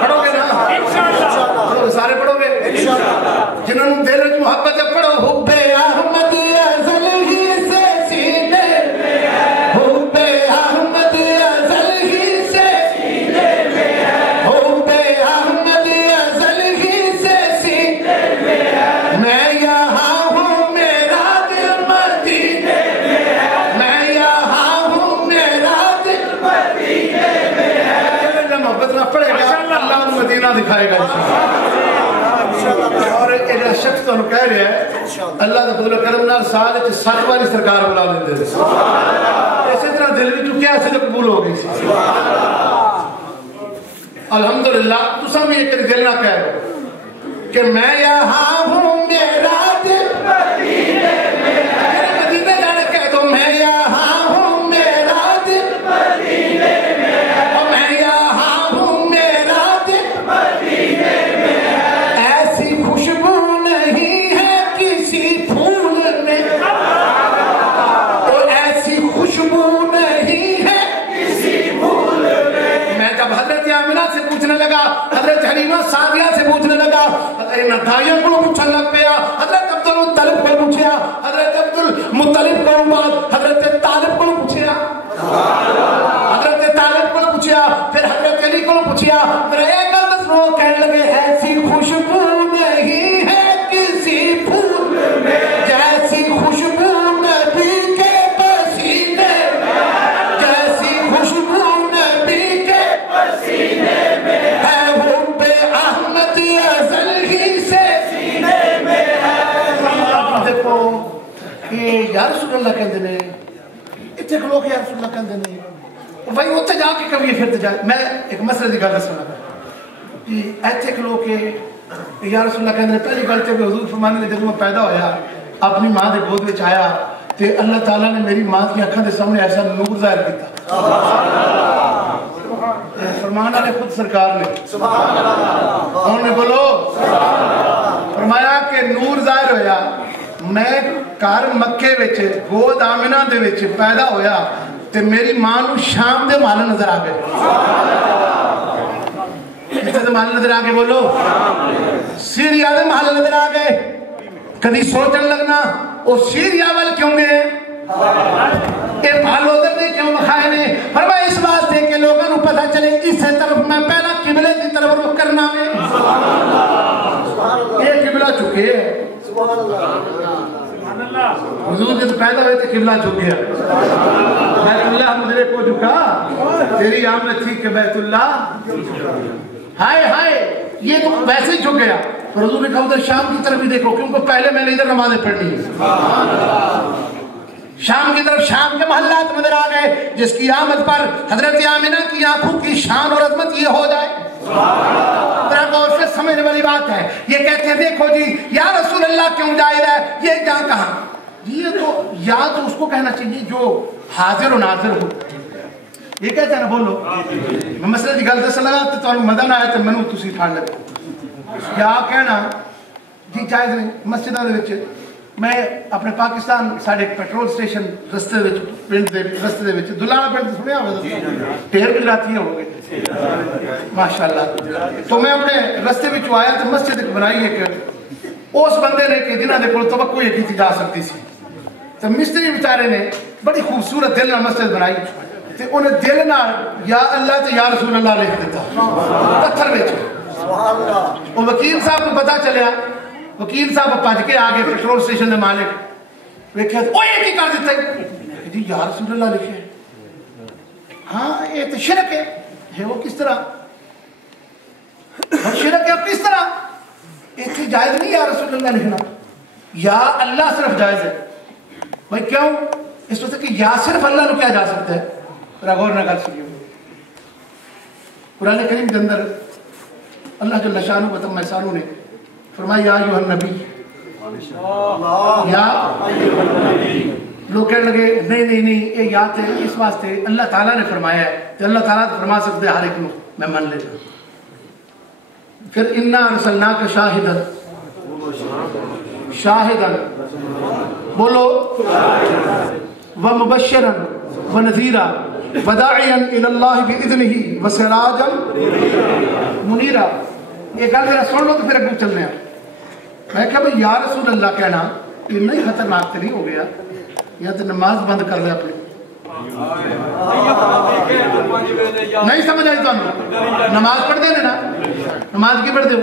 پڑھو گے نا انشاءاللہ سارے پڑھو گے انشاءاللہ جنہوں نے دل وچ محبت ہے پڑھو حب احمد ازل ہی سے سینے میں حب احمد ازل ہی سے سینے میں حب احمد ازل ہی سے سینے میں میں یہاں مدینہ دکھائے گا اور ایک شخص تو کہہ رہا ہے اللہ کا فضل و کرم نال سال 7 بار سرکار بلا لیندے اسی طرح دل بھی چکیا سے قبول ہو گئی سی الحمدللہ تساں بھی ایک دل نہ کہہ کہ میں یہاں ہوں میرا دل مدینے میں ہے مدینے جانے کہہ دو میں یہاں ہوں میرا دل مدینے میں ہے میں یہاں ہوں میرا دل مدینے میں ہے ایسی خوشبو نہیں ہے کسی پھول میں اور ایسی خوشبو نہیں ہے کسی پھول میں جب حضرت آمنہ سے پوچھنے لگا حضرت حلیمہ سعدیہ سے پوچھنے لگا دائیوں کو پوچھنے لگ پیا حضرت عبدالمطلب کو پوچھیا حضرت عبدالمطلب کو بعد حضرت طالب کو پوچھیا حضرت طالب کو پوچھیا پھر حضرت علی کو پوچھیا پھر ایک بس وہ کہنے لگے ایسی خوشبو نہیں ہے کسی پھول میں جیسی خوشبو نبی کے پسینے میں جیسی خوشبو نبی کے پسینے میں ہے حب احمد ازل ہی سے سینے میں ہے دیکھو یہ یا رسول اللہ کہندے نے اتنے لوگ یا رسول اللہ کہندے نے بھائی اتنے جا کے کبھی پھر جائے میں ایک مسئلے کی گل دسنا کہ ایتھے لوگ یا رسول اللہ کہندے پہلی گل تے حضور فرمانے نے جب میں پیدا ہویا اپنی ماں دے گود وچ آیا تے اللہ تعالیٰ نے میری ماں کی اکھاں دے سامنے ایسا نور ظاہر کیتا فرمان والے خود سرکار نے سبحان اللہ انہوں نے بولو فرمایا کہ نور ظاہر ہویا میں گھر مکے وچ گود آمنہ دے وچ پیدا ہویا تے میری ماں نو شام دے محل نظر آ گئے کتنے دے محل نظر آ گئے بولو سیریا دے محل نظر آ گئے کدی سوچن لگنا وہ سیریا وال کیوں گئے یہ محل ادھر نے کیوں بخائے نے فرمایا اس واسطے کہ لوگوں کو پتہ چلے اس طرف میں پہلا قبلے کی طرف رخ کرنا ہے یہ قبلہ چکے ہے حضور جب پیدا ہوئے تھے قبلہ جھک گیا بیت اللہ مجھے کو جھکا تیری آمد تھی کہ بیت اللہ ہائے ہائے یہ تو ویسے ہی جھک گیا اور حضور نے کہا ادھر شام کی طرف بھی دیکھو کیونکہ پہلے میں نے ادھر نمازیں پڑھنی ہے شام کی طرف شام کے محلات نظر آ گئے جس کی آمد پر حضرت آمنہ کی آنکھوں کی شان اور عظمت یہ ہو جائے غور سے سمجھنے والی بات ہے یہ کہتے ہیں دیکھو جی یا رسول اللہ کیوں جائز ہے یہ کیا کہا یہ تو یا تو اس کو کہنا چاہیے جو حاضر و ناظر ہو یہ کہتے ہیں نا بولو میں مسئلہ کی گل دس لگا تو مدن آیا تو منو تسی ٹھان لگے یا کہنا جی جائز نہیں مسجدوں دے وچ میں اپنے پاکستان ساڑھے ایک پیٹرول سٹیشن رستے دے وچ دلانا پنڈ سنیا ہوگا ٹیر گجراتی ہو گئے ماشاءاللہ تو میں اپنے رستے وچ آیا تو مسجد بنائی ایک اس بندے نے کہ جنہاں دے کول توقع یہ کی جا سکتی سی تو مستری بیچارے نے بڑی خوبصورت دل نال مسجد بنائی تے انہیں دل نال یا اللہ تے یا رسول اللہ لکھ دیتا پتھر وچ سبحان اللہ وہ وکیل صاحب کو پتہ چلیا وکیل صاحب پج کے آگے پیٹرول سٹیشن دے مالک ویکھیا او یہ کی کر دیتا جی یا رسول اللہ لکھے ہاں یہ تو شرک ہے وہ کس طرح شرک ہے کس طرح اتنی جائز نہیں یا رسول اللہ لکھنا یا اللہ صرف جائز ہے بھائی کیوں اس وقت کہ یا صرف اللہ نو کیا جا سکتا ہے. غور نہ کر سکیو قرآن کریم کے اندر اللہ جل شانہ و تم احسانہ نے فرمایا یا ایھا النبی، یا لوگ کہنے لگے نہیں یہ یا تے اس واسطے اللہ تعالیٰ نے فرمایا ہے تو اللہ تعالیٰ فرما سکتے ہر ایک نو میں مان لیتا. پھر انا ارسلناک شاہداً بولو ومبشرا ونذیرا وداعیا الی اللہ باذنہ وسراجا منیرا. یہ گل ذرا سن لو تو پھر اگے چلنے ہیں. میں کہا بھئی یا رسول اللہ کہنا اتنا ہی خطرناک تو نہیں ہو گیا، یا تو نماز بند کر لے اپنی. نہیں سمجھ آئی تو نماز پڑھ دے نا، نماز کی پڑھ دے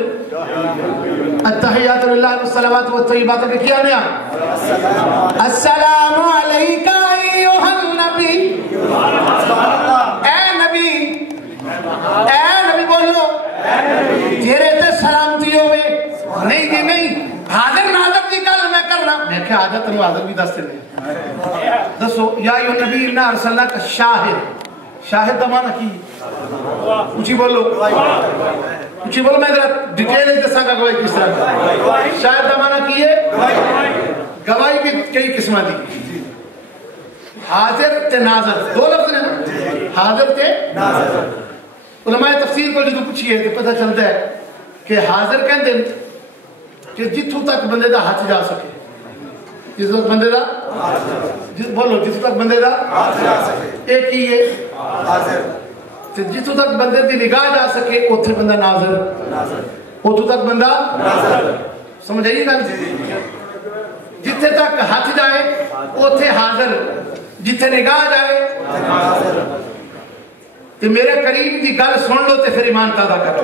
التحیات للہ والصلوات والطیبات کے کیا نیا السلام علیکہ ایھا النبی. اے نبی بولو تیرے تے سلامتی ہوئے. نہیں جی نہیں، حاضر ناظر کی گل میں کرنا. میں کہ حاضر تنو حاضر بھی دستے نہیں دسو. یا ایھا النبی انا ارسلناک شاہد. شاہد دا معنی کی؟ اونچی بولو اونچی بولو. میں ذرا ڈیٹیل دساں گا گواہی کس طرح. شاہد دا معنی کی ہے گواہی بھی کئی قسمہ دی. حاضر تے ناظر دو لفظ نے، حاضر تے ناظر. علماء تفسیر کو جدو پوچھئے تو پتہ چلتا ہے کہ حاضر کہندے کہ جتھوں تک بندے دا ہاتھ جا سکے. جس وقت بندے دا بولو جس وقت بندے دا ایک ہی ہے حاضر. جتھوں تک بندے دی نگاہ جا سکے اتھے بندہ ناظر، اتھوں تک بندہ سمجھ آئیے گا. جتھے تک ہاتھ جائے اتھے حاضر، جتھے نگاہ جائے. تو میرے قریب دی گل سن لو تے پھر ایمان تازہ کرو.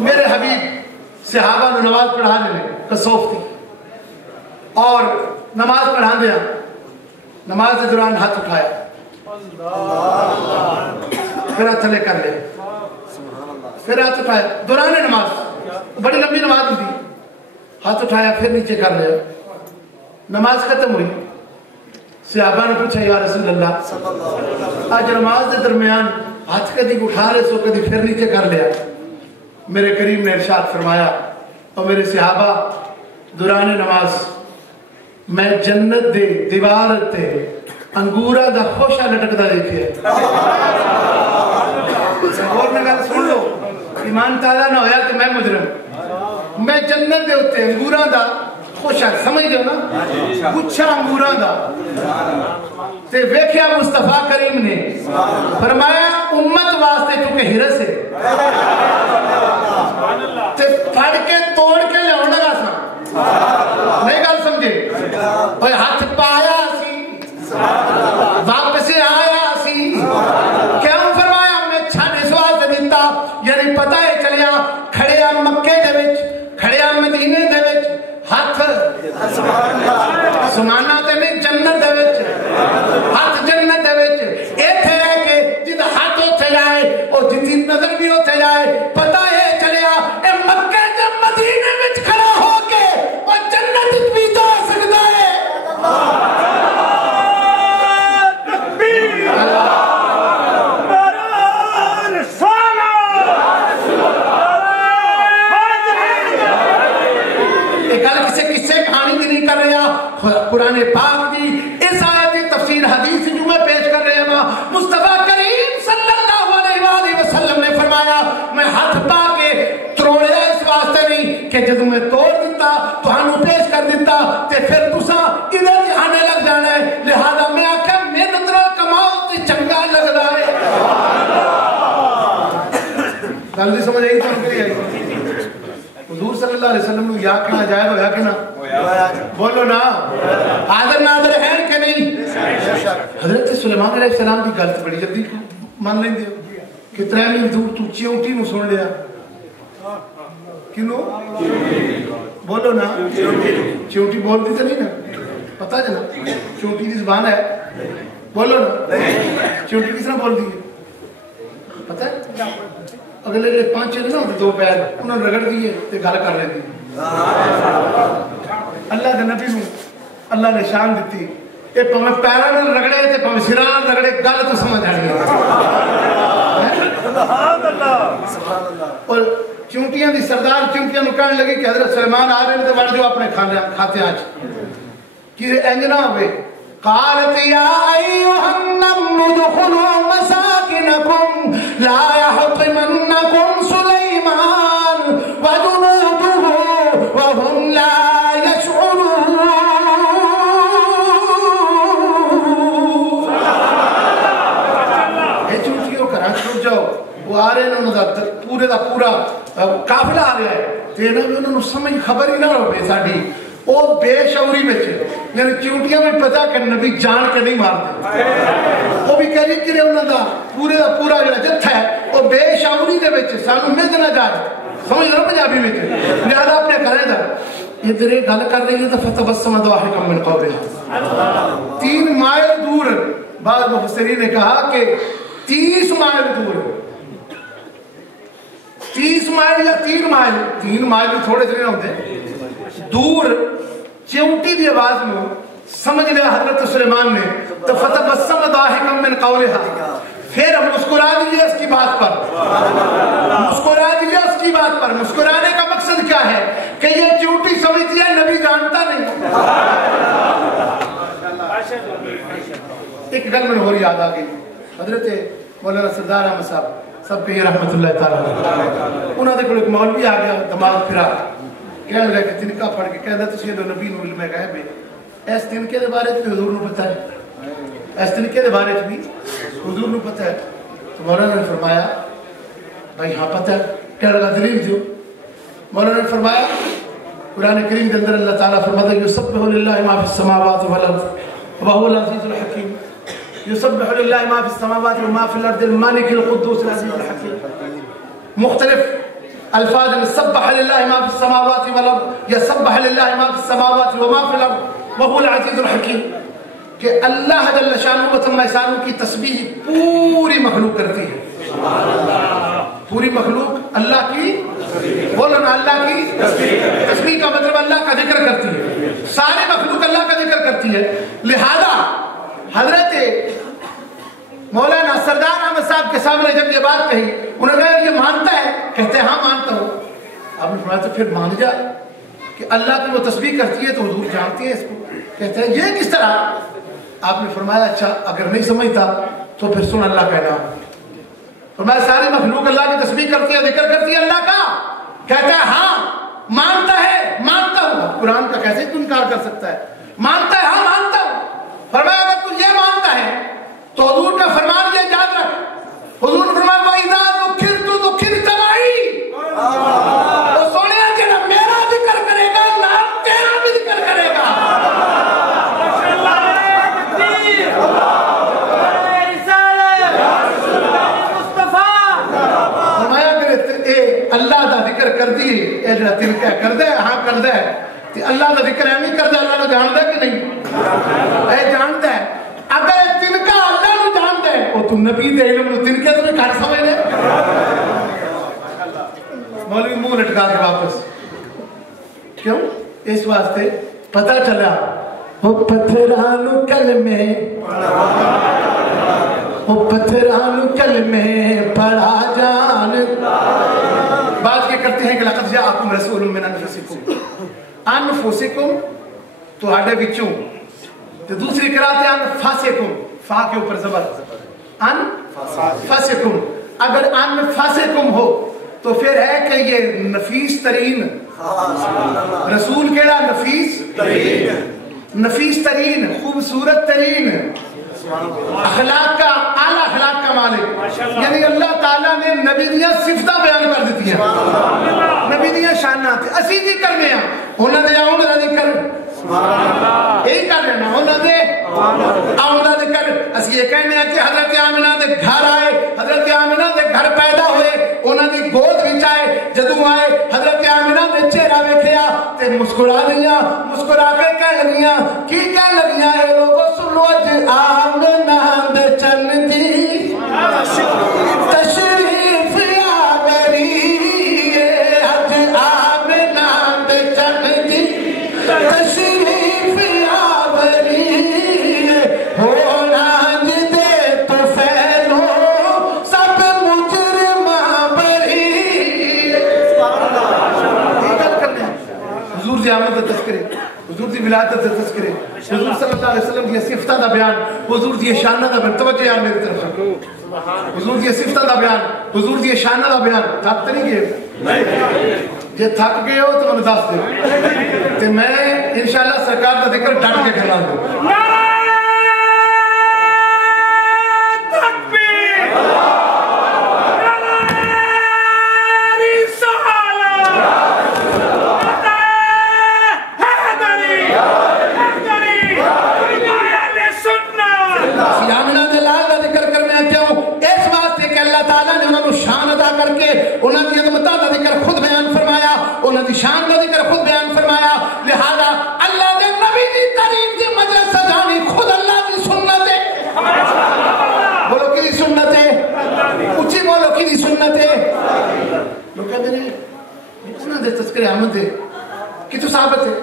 میرے حبیب صحابہ نے نماز پڑھا دینے کسوف تھی اور نماز پڑھا دیا. نماز کے دوران ہاتھ اٹھایا پھر ہاتھ تھلے کر لیا، پھر ہاتھ اٹھایا دوران نماز. بڑی لمبی نماز تھی، ہاتھ اٹھایا پھر نیچے کر لیا. نماز ختم ہوئی. صحابہ نے پوچھا یا رسول اللہ آج نماز کے درمیان ہاتھ کدی اٹھا رہے سو کدی پھر نیچے کر لیا. میرے کریم نے ارشاد فرمایا اور میرے صحابہ دوران نماز میں جنت دے دیوار تے انگورہ دا خوشہ لٹکتا دیکھے. اور میں گل سن لو ایمان تازہ نہ ہویا کہ میں مجرم. میں جنت دے ہوتے انگورہ دا خوشہ سمجھ دو نا کچھا انگورہ دا تے ویکھیا مصطفیٰ کریم نے فرمایا امت واسطے چونکہ ہرس ہے تے پھڑ کے توڑ کے لے ہونے گا سا. نہیں گل سمجھے اوہ ہاتھ پایا سی واپس آیا سی. کیوں فرمایا میں چھانے سوال دیتا یعنی پتہ ہے چلیا کھڑے آ مکے دے وچ کھڑے آ مدینے دے وچ ہاتھ سمانا تے نہیں جنت دے وچ ہاتھ جنت دے وچ ایتھے رہ کے جد ہاتھ ہوتے جائے اور جتنی نظر بھی ہوتے جائے پتہ ہے چلیا اے مکے دے مدینے وچ کھڑا ہو کے اور جنت بھی جا سکتا ہے. قرآن پاک دی اس آیت کی تفسیر حدیث جو میں پیش کر رہے ہیں. مصطفیٰ کریم صلی اللہ علیہ وآلہ وسلم نے فرمایا میں ہاتھ پا کے تروڑیا اس واسطے نہیں کہ جدو میں توڑ دیتا تو ہم پیش کر دیتا تے پھر تسا ادھر جانے لگ جانا ہے. لہذا میں آکھا محنت نال کماؤ تے چنگا لگ رہا ہے. گل نہیں سمجھ آئی تو حضور صلی اللہ علیہ وسلم نے یا کہنا جائز ہویا کہ نہ بولو نا حاضر ناظر ہے کہ نہیں. حضرت سلیمان علیہ السلام کی گل بڑی جلدی مان لیں دے کہ 3 میل دور تو چیونٹی نو سن لیا. کنو بولو نا چیونٹی بول دی تو نہیں نا پتہ جنا چیونٹی دی زبان ہے بولو نا چیونٹی کس طرح بول دی پتہ ہے اگلے 5 دن نہ 2 پیر انہوں نے رگڑ دیئے تے گل کر رہے دی. اللہ کے نبی نو اللہ نے شان دیتی یہ پاویں پیراں نال رگڑے تے پاویں سراں نال رگڑے گل تو سمجھ آ گئی سبحان اللہ اور چونٹیاں دی سردار چونٹیاں نو کہن لگی کہ حضرت سلیمان آ رہے ہیں تے وڑ جو اپنے کھاتے آج کہ انج نہ ہوے قالت یا ایھا النمل ادخلوا مساکنکم لا یحطمنکم سلیمان وجنوده وهم لا یشعرون اے چونٹیوں گھراں چھوڑ جاؤ وہ آ رہے ہیں انہوں دا پورے دا پورا قافلہ آ رہا ہے تے انہوں نے سمجھ خبر ہی نہ ہوے ساڈی وہ بے شعوری میں یعنی چونٹیاں میں پتا کہ نبی جان کے نہیں مارتے وہ بھی کہہ رہی کہ انہوں دا پورا جڑا جتھا ہے وہ بے شعوری دے وچ سانو مل نہ جائے سمجھ لو پنجابی میں لہذا اپنے کرے دا ادھر گل کر رہی ہے تو فتبسم ضاحكا من قولها 3 مائل دور بعض مفسرین نے کہا کہ 30 مائل دور 30 مائل یا 3 مائل بھی تھوڑے سے نہیں ہوتے دور چونٹی دی آواز میں سمجھ لیا حضرت سلیمان نے تو فتبسم ضاحكا من قولها پھر ہم مسکرا دیجئے اس کی بات پر مسکرانے کا مقصد کیا ہے کہ یہ چونٹی سمجھتی ہے نبی جانتا نہیں ایک گل میں اور یاد آ گئی حضرت مولانا سردار احمد صاحب سب کے رحمت اللہ تعالی انہوں نے کوئی ایک مولوی آ گیا دماغ پھرا کہنے لگا کہ تنکا پڑھ کے کہہ دیا تسی تو نبی نو علم غیب ہے اس تنکے دے بارے بھی حضور نو پتہ ہے اس تنکے دے بارے بھی حضور نو پتہ ہے تو مولانا نے فرمایا بھائی ہاں پتہ ہے کہنے لگا دلیل جو مولانا نے فرمایا قرآن کریم کے اندر اللہ تعالیٰ فرماتا ہے یسبح للہ ما فی السماوات والارض وهو العزیز الحکیم یسبح للہ ما فی السماوات وما فی الارض المالک القدوس العزیز الحکیم مختلف الفاظ سبح للہ ما فی السماوات والارض یا سبح للہ ما فی السماوات وما فی الارض وهو العزیز الحکیم کہ اللہ جل شانہ و تم شانہ کی تسبیح پوری مخلوق کرتی ہے پوری مخلوق اللہ کی بولو نا اللہ کی تسبیح کا مطلب اللہ کا ذکر کرتی ہے سارے مخلوق اللہ کا ذکر کرتی ہے لہذا حضرت مولانا سردار احمد صاحب کے سامنے جب یہ بات کہی انہوں نے کہا یہ مانتا ہے کہتے ہیں ہاں مانتا ہوں آپ نے فرمایا تو پھر مان جا کہ اللہ کی وہ تسبیح کرتی ہے تو حضور جانتی ہے اس کو کہتے ہیں یہ کس طرح آپ نے فرمایا اچھا اگر نہیں سمجھتا تو پھر سن اللہ کا نام فرمایا ساری مخلوق اللہ کی تسبیح کرتی ہے ذکر کرتی ہے اللہ کا کہتا ہے ہاں مانتا ہے مانتا ہوں قرآن کا کیسے تو انکار کر سکتا ہے مانتا ہے ہاں مانتا ہوں فرمایا اگر تو یہ مانتا ہے تو حضور کا فرمان یہ یاد رکھ حضور نے فرمایا وَإِذَا ذُكِرْتُ ذُكِرْتَ مَعِي وہ سونے کہ نہ میرا ذکر کرے گا نہ تیرا بھی ذکر کرے گا اللہ دا ذکر کر دی اے جڑا تلکا کر دے ہاں کر دے تے اللہ دا ذکر ہے نہیں کر دے اللہ نو جاندا کہ نہیں اے جاندا ہے اگر تلکا اللہ نو جاندا ہے او تم نبی دے علم نو تلکے تو گھٹ سمجھ لے مولوی منہ لٹکا کے واپس کیوں اس واسطے پتہ چلا وہ پتھرانو کلمے وہ پتھرانو کلمے پڑھا جان بات یہ کرتے ہیں کہ لقد جاءکم رسول من انفسکم انفسکم تو ہڈے بچوں تو دوسری قرات ہے انفسکم فا کے اوپر زبر انفسکم اگر انفسکم ہو تو پھر ہے کہ یہ نفیس ترین رسول کیڑا نفیس ترین خوبصورت ترین اخلاق کا اعلی اخلاق کا مالک یعنی اللہ تعالیٰ نے نبی دیا صفتہ بیان کر دیتی ہیں نبی دیا شانات اسی جی کرنے ہیں انہوں نے آؤں دا ذکر یہی کر رہے ہیں انہوں نے آؤں دا ذکر اسی یہ کہنے ہیں کہ حضرت آمنہ دے گھر آئے حضرت آمنہ دے گھر پیدا ہوئے انہوں نے گود بچائے جدو آئے حضرت آمنہ دے چہرہ ویکھیا تے مسکرا دیا مسکرا کے کہہ لگیاں کی کہہ لگیاں اے لوگوں سنو اج آمنہ دے چن دی تشریف آوری اج آمنہ دے چن دی تشریف آوری دی آمد دا تذکرے، حضور دی ولادت دا تذکرے، حضور صلی اللہ علیہ وسلم دی صفتہ دا بیان، حضور دی شانہ دا بیان. توجہ یار میری طرف، حضور دی صفتہ دا بیان، حضور دی شانہ دا بیان. تھک تو نہیں گئے؟ جے تھک گئے ہو تو میں دس دے تے میں انشاءاللہ سرکار دا ذکر ڈٹ کے کرنا دوں. شان کا ذکر خود بیان فرمایا. لہذا اللہ نے نبی دی تعلیم دی مجلس سجانی خود اللہ کی سنت ہے. بولو کی سنت ہے، اچھی بولو کی سنت ہے. لوگ کہتے ہیں اتنا دے تذکر احمد ہے کہ تو ثابت ہے.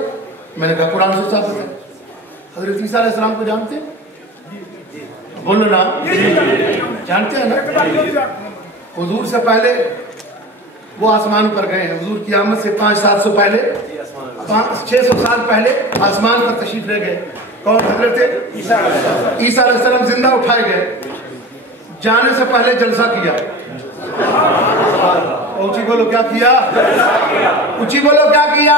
میں نے کہا قرآن سے ثابت ہے. حضرت عیسیٰ علیہ السلام کو جانتے ہیں؟ بولو نا، جانتے ہیں نا؟ حضور سے پہلے وہ آسمان پر گئے ہیں. حضور کی آمد سے 500-700 پہلے 600 سال پہلے آسمان پر تشریف لے گئے. کون؟ حضرت عیسیٰ علیہ السلام زندہ اٹھائے گئے. جانے سے پہلے جلسہ کیا. اونچی بولو کیا کیا؟ اونچی بولو کیا کیا؟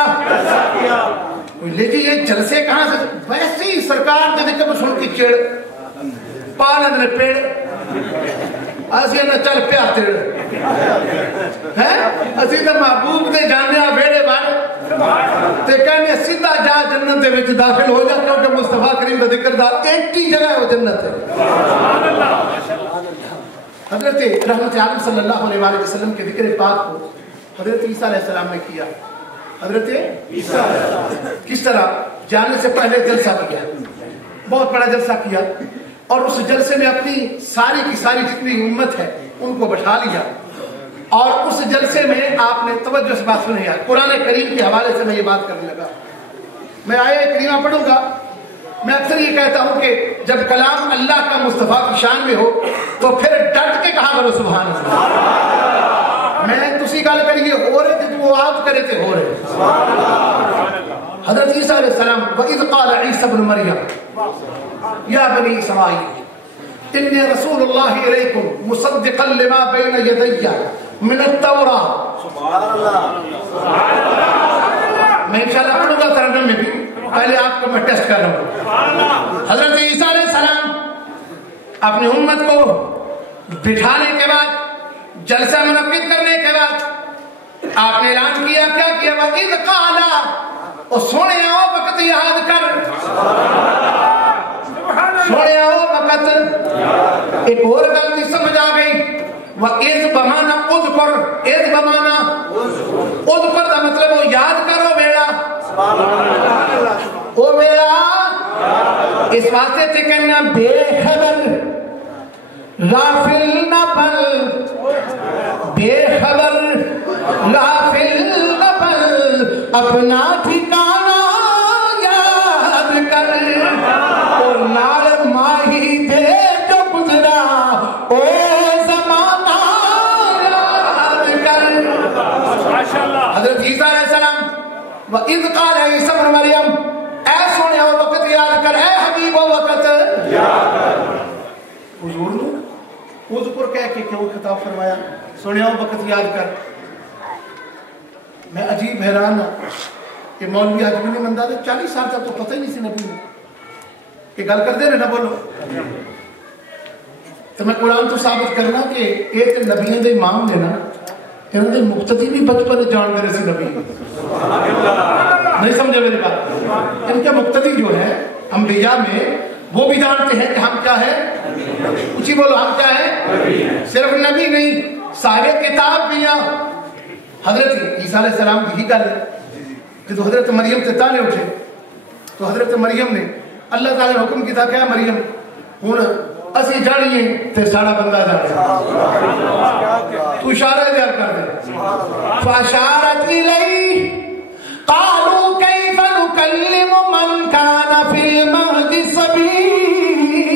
لیکن یہ جلسے کہاں سے؟ ویسے ہی سرکار نے ذکر سن کی چڑ پالن نے پیڑ اسی نہ چل پیا تیڑ ہے. اسی تو محبوب دے جانے بیڑے بار تے کہنے سیدھا جا جنت دے وچ داخل ہو جا، کیونکہ مصطفیٰ کریم دا ذکر دا ایک ہی جگہ ہے وہ جنت ہے. حضرت رحمت عالم صلی اللہ علیہ وسلم کے ذکر پاک کو حضرت عیسیٰ علیہ السلام نے کیا. حضرت عیسیٰ کس طرح؟ جانے سے پہلے جلسہ کیا، بہت بڑا جلسہ کیا، اور اس جلسے میں اپنی ساری کی ساری جتنی امت ہے ان کو بٹھا لیا. اور اس جلسے میں آپ نے توجہ سے بات سنی. قرآن کریم کے حوالے سے میں یہ بات کرنے لگا. میں آیہ کریمہ پڑھوں گا. میں اکثر یہ کہتا ہوں کہ جب کلام اللہ کا مصطفیٰ کی شان میں ہو تو پھر ڈٹ کے کہا کرو سبحان اللہ. میں تسی گل کریے ہو رہے تھے تو وہ آپ کرے تھے ہو رہے. حضرت عیسیٰ علیہ السلام وَإِذْ قَالَ عِيسَى ابْنُ مَرْيَمَ يَا بَنِي إِسْرَائِيلَ إِنِّي رَسُولُ اللَّهِ إِلَيْكُمْ مُصَدِّقًا لِمَا بَيْنَ يَدَيَّ مِنَ التَّوْرَاةِ. میں انشاءاللہ پڑھوں گا ترجمے میں بھی، پہلے آپ کو میں ٹیسٹ کر رہا ہوں. حضرت عیسیٰ علیہ السلام اپنی امت کو بٹھانے کے بعد، جلسہ منعقد کرنے کے بعد آپ نے اعلان کیا. کیا کیا؟ وَإِذْ قَالَ، اور سونے آؤ وقت یاد کر، سونے آؤ وقت. ایک اور غلطی سمجھ آ گئی. وَإِذْ بمانا اذکر، اذ بمانا اذکر کا مطلب وہ یاد کرو ویلا. وہ ویلا اس واسطے سے کہنا بے خبر غافل نہ بن، بے خبر غافل نہ بن، اپنا ٹھکانہ یاد کر. اور نال ماہی دے جو گزرا او زمانہ یاد کر. حضرت عیسیٰ علیہ السلام وَإِذْ قَالَ عِيسَى ابْنُ مَرْيَمَ، اے سونے وہ وقت یاد کر، اے حبیب وہ وقت یاد کر. حضور نے اذکر کہہ کے کیوں خطاب فرمایا؟ سونے وہ وقت یاد کر. میں عجیب حیران ہوں کہ مولوی آج بھی نہیں مندہ دے 40 سال تک تو پتہ ہی نہیں سی نبی نے کہ گل کر دے رہے نہ بولو. تو میں قرآن تو ثابت کرنا کہ ایک نبیوں دے امام نے نا انہوں نے مقتدی بھی بچپن جان دے رہے سے نبی. نہیں سمجھے میری بات؟ ان کے مقتدی جو ہے انبیاء میں وہ بھی جانتے ہیں کہ ہم کیا ہے. اچھی بولو ہم کیا ہے. صرف نبی نہیں، صاحب کتاب بھی ہیں. حضرت عیسیٰ علیہ السلام کی ہی گل ہے. جب حضرت مریم سے تانے اٹھے تو حضرت مریم نے اللہ تعالیٰ نے حکم کیا کہ مریم ہوں اسی جانیے تے ساڑا بندہ جانے تو اشارہ دیا کر دے. فاشارت الیہ قالوا کیف نکلم من کان فی المہد صبیا.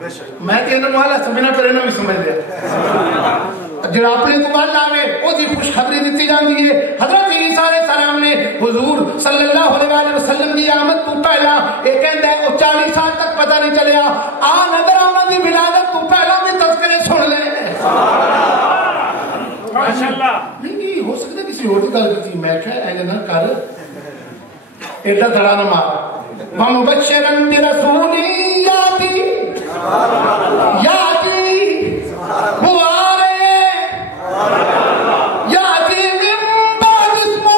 میں کہنا والا سمجھنا پڑنا بھی سمجھ لیا جڑا اپنے کو بات لاوے او دی خوشخبری دیتی جاندی ہے. حضرت عیسیٰ علیہ السلام نے حضور صلی اللہ علیہ وسلم کی آمد تو پہلا یہ کہندا ہے او 40 سال تک پتہ نہیں چلیا آ نظر انہاں دی ولادت تو پہلا بھی تذکرے سن لے. ماشاءاللہ. نہیں ہو سکتا کسی اور کی گل کرتی میں کہ اینے نہ کر ایڈا دڑا نہ مار ومبشرا برسول یاتی وہ آ رہے یاتی من بعد اسمہ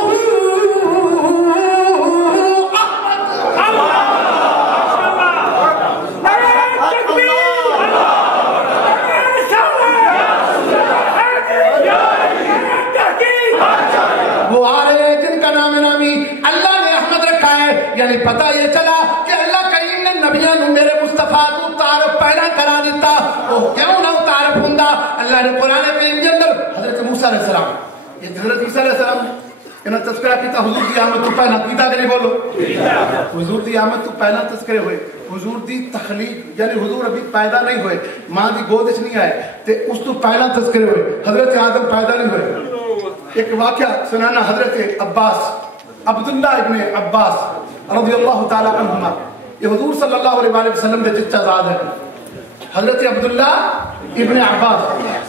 وہ آ رہے جن کا نام نامی اللہ نے احمد رکھا ہے. یعنی پتہ یہ چلا کہ اللہ کریم نے نبیوں نے میرے مصطفیٰ کو تعارف پہلا کرا دیتا. وہ کیوں نہ تعارف ہوندا اللہ نے قرآن کریم کے اندر حضرت موسیٰ علیہ السلام یہ حضرت عیسیٰ علیہ السلام انہاں تذکرہ کیتا حضور کی آمد تو پہلا کیتا کہ نہیں بولو حضور کی آمد تو پہلا تذکرے ہوئے. حضور دی تخلیق یعنی حضور ابھی پیدا نہیں ہوئے ماں دی گود وچ نہیں آئے تے اس تو پہلا تذکرے ہوئے. حضرت آدم پیدا نہیں ہوئے. ایک واقعہ سنانا حضرت عباس عبداللہ ابن عباس رضی اللہ تعالیٰ عنہما یہ حضور صلی اللہ علیہ وسلم دے چچا زاد ہے. حضرت عبداللہ ابن عباس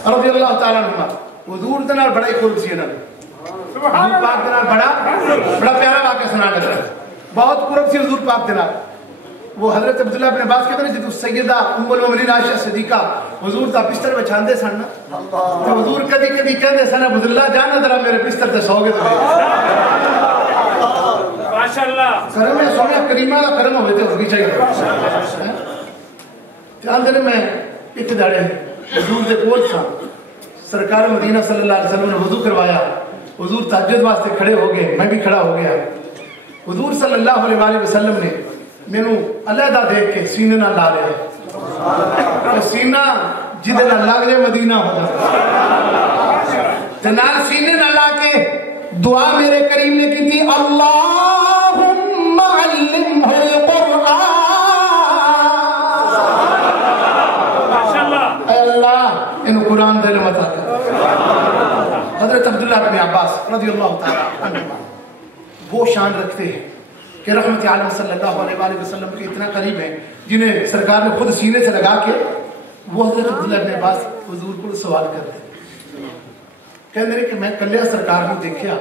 رضی اللہ تعالیٰ عنہما حضور دے نال بڑا ہی قرب سی انہاں حضور پاک دے نال بڑا پیارا واقعہ سنا لگا بہت قرب سی حضور پاک دے نال. وہ حضرت عبداللہ ابن عباس کہتے ہیں جدو سیدہ ام المؤمنین عائشہ صدیقہ حضور دا بستر بچھاندے سن نا تو حضور کدی کدی کہندے سن عبداللہ جانا ذرا میرے بستر تے سو گے تو ماشاءاللہ سر میں سونے کریمہ دا کرم ہوئے تے اس بھی چاہیے. جان دے میں ایک داڑے حضور دے کول سا سرکار مدینہ صلی اللہ علیہ وسلم نے وضو کروایا. حضور تہجد واسطے کھڑے ہو گئے میں بھی کھڑا ہو گیا. حضور صلی اللہ علیہ وسلم نے مینوں علیحدہ دیکھ کے سینے نہ لا لیا سینہ جدے نہ لگ جائے مدینہ ہو جائے جنال سینے نہ لا کے دعا میرے کریم نے کی تھی اللہم علمہ القرآن اے اللہ انہوں قرآن دے لمتا کر. حضرت عبداللہ بن عباس رضی اللہ تعالیٰ عنہ وہ شان رکھتے ہیں کہ رحمت عالم صلی اللہ علیہ وسلم کے اتنا قریب ہیں جنہیں سرکار نے خود سینے سے لگا کے وہ حضرت عبداللہ ابن عباس حضور کو سوال کرتے ہیں کہنے لگے کہ میں کلیا سرکار کو دیکھیا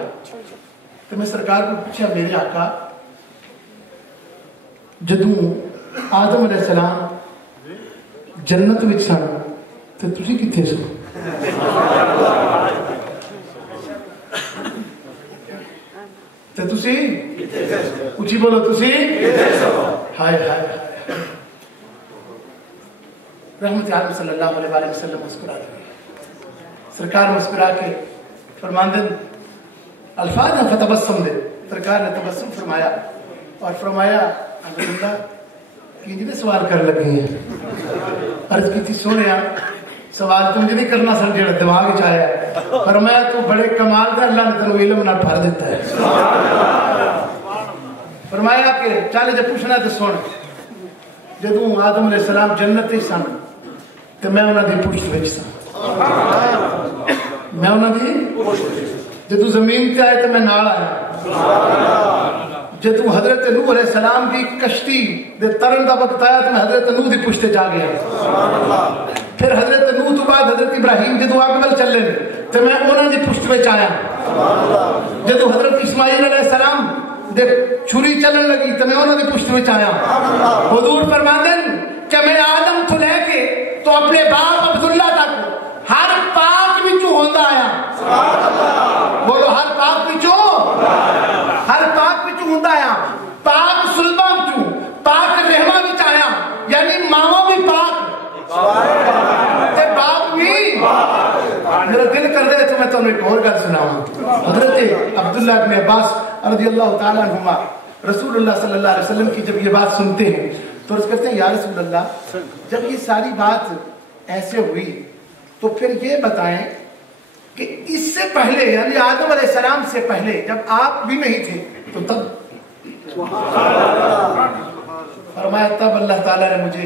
تو میں سرکار کو پوچھا میرے آقا جدوں آدم علیہ السلام جنت وچ سن تے تسی کتھے سو تے تسی اچھی بولو تسی ہائے ہائے رحمت عالم صلی اللہ علیہ وسلم مسکرا دے سرکار مسکرا کے فرماندن الفاظ ہیں فتبسم دے سرکار نے تبسم فرمایا اور فرمایا عبداللہ کینجنے سوال کر لگی ہیں عرض کی تھی سونے سوال تو مجھے نہیں کرنا سن جڑا دماغ چاہیا ہے فرمایا تو بڑے کمال دا اللہ نے تنو علم نہ بھر دیتا ہے. فرمایا کہ چالے جب پوچھنا تو سن جدوں آدم علیہ السلام جنت ہی سن تو میں انہاں دی پشت وچ سا میں انہاں دی جدوں زمین تے آئے تو میں نال آیا جدوں حضرت نوح علیہ السلام کی کشتی دے ترن دا وقت آیا تو میں حضرت نوح دی پشت جا گیا. پھر حضرت نوح تو بعد حضرت ابراہیم جدوں اگل چلے تو میں انہاں دی پشت وچ آیا. جدوں حضرت اسماعیل علیہ السلام دے چھری چلن لگی تو میں انہاں دی پشت وچ آیا. حضور فرماندن کہ میں آدم تو لے کے تو اپنے باپ عبداللہ تک ہر پاک وچوں ہوندا آیا. بولو ہر پاک وچوں ہر پاک وچوں ہوندا آیا. پاک سلبہ وچوں پاک رحمہ وچ آیا یعنی ماما بھی پاک تے باپ بھی. میرا دل کر دے تو میں تمہیں ایک اور گل سناؤں. حضرت عبداللہ بن عباس رضی اللہ تعالیٰ عنہما رسول اللہ صلی اللہ علیہ وسلم کی جب یہ بات سنتے ہیں تو عرض کرتے ہیں یا رسول اللہ جب یہ ساری بات ایسے ہوئی تو پھر یہ بتائیں کہ اس سے پہلے یعنی آدم علیہ السلام سے پہلے جب آپ بھی نہیں تھے تو تب فرمایا تب اللہ تعالیٰ نے مجھے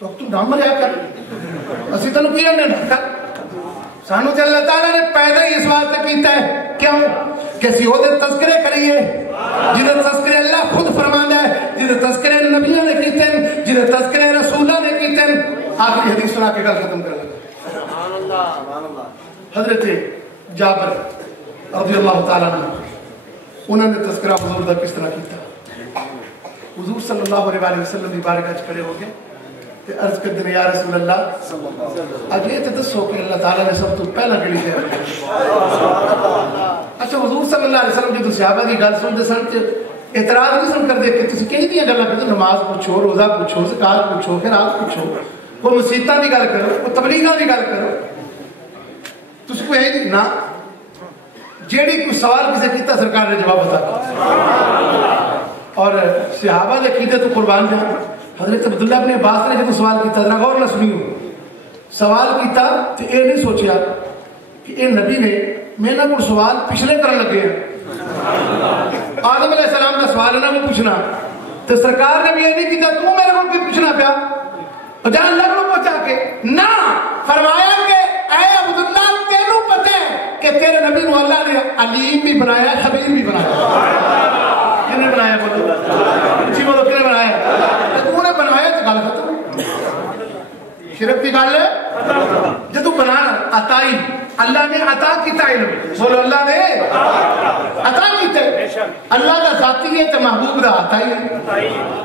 تو تم نہ مریا کر اسی تینوں کیا نے ڈھکا سانو تے اللہ تعالیٰ نے پیدا ہی اس واسطے کیتا ہے کیوں کہ اسی وہ تذکرے کریے جنہیں تذکرے اللہ خود فرمانا ہے جنہیں تذکرے نبیوں نے کیتے ہیں جنہیں تذکرے رسولہ نے کیتے ہیں. آخری حدیث سنا کے گل ختم کر لگا. حضرت جابر رضی اللہ تعالیٰ عنہ انہوں نے تذکرہ حضور دا کس طرح کیتا. حضور صلی اللہ علیہ وسلم کی بارگاہ وچ کھڑے ہو گئے تے عرض کر دے یا رسول اللہ اج یہ تے دسو کہ اللہ تعالیٰ نے سب تو پہلا کیڑی شے اچھا حضور صلی اللہ علیہ وسلم جو صحابہ کی گل سنتے سن تے اعتراض نہیں سن کر دے کہ تسی کہیں دی گلاں کرتے نماز پوچھو روزہ پوچھو زکات پوچھو خیرات پوچھو کوئی مسیتاں دی گل کرو کوئی تبلیغاں دی گل کرو تسی کوئی ہے نہ جیڑی کوئی سوال کسے کیتا سرکار نے جواب بتا اور صحابہ نے عقیدے تو قربان جان. حضرت عبداللہ ابن عباس نے جب سوال کیتا ذرا غور نہ سنیو سوال کیتا تو یہ نہیں سوچیا کہ اے نبی نے میرے کو سوال پچھلے کرن لگے ہیں آدم علیہ السلام کا سوال ہے نا وہ پوچھنا تو سرکار نے بھی یہ نہیں کیتا تو میرے کو پوچھنا پیا جہاں اللہ کو پہنچا کے نہ فرمایا کہ اے عبداللہ تینوں پتہ ہے کہ تیرے نبی کو اللہ نے علیم بھی بنایا خبیر بھی بنایا. کنے بنایا بولو اچھی بولو کنے بنایا تو نے بنایا تو گل ختم. شرک کی گل ہے جدو بنانا عطائی اللہ نے عطا کیتا علم بولو اللہ نے عطا کیتا اللہ کا ذاتی ہے تو محبوب دا عطائی ہے.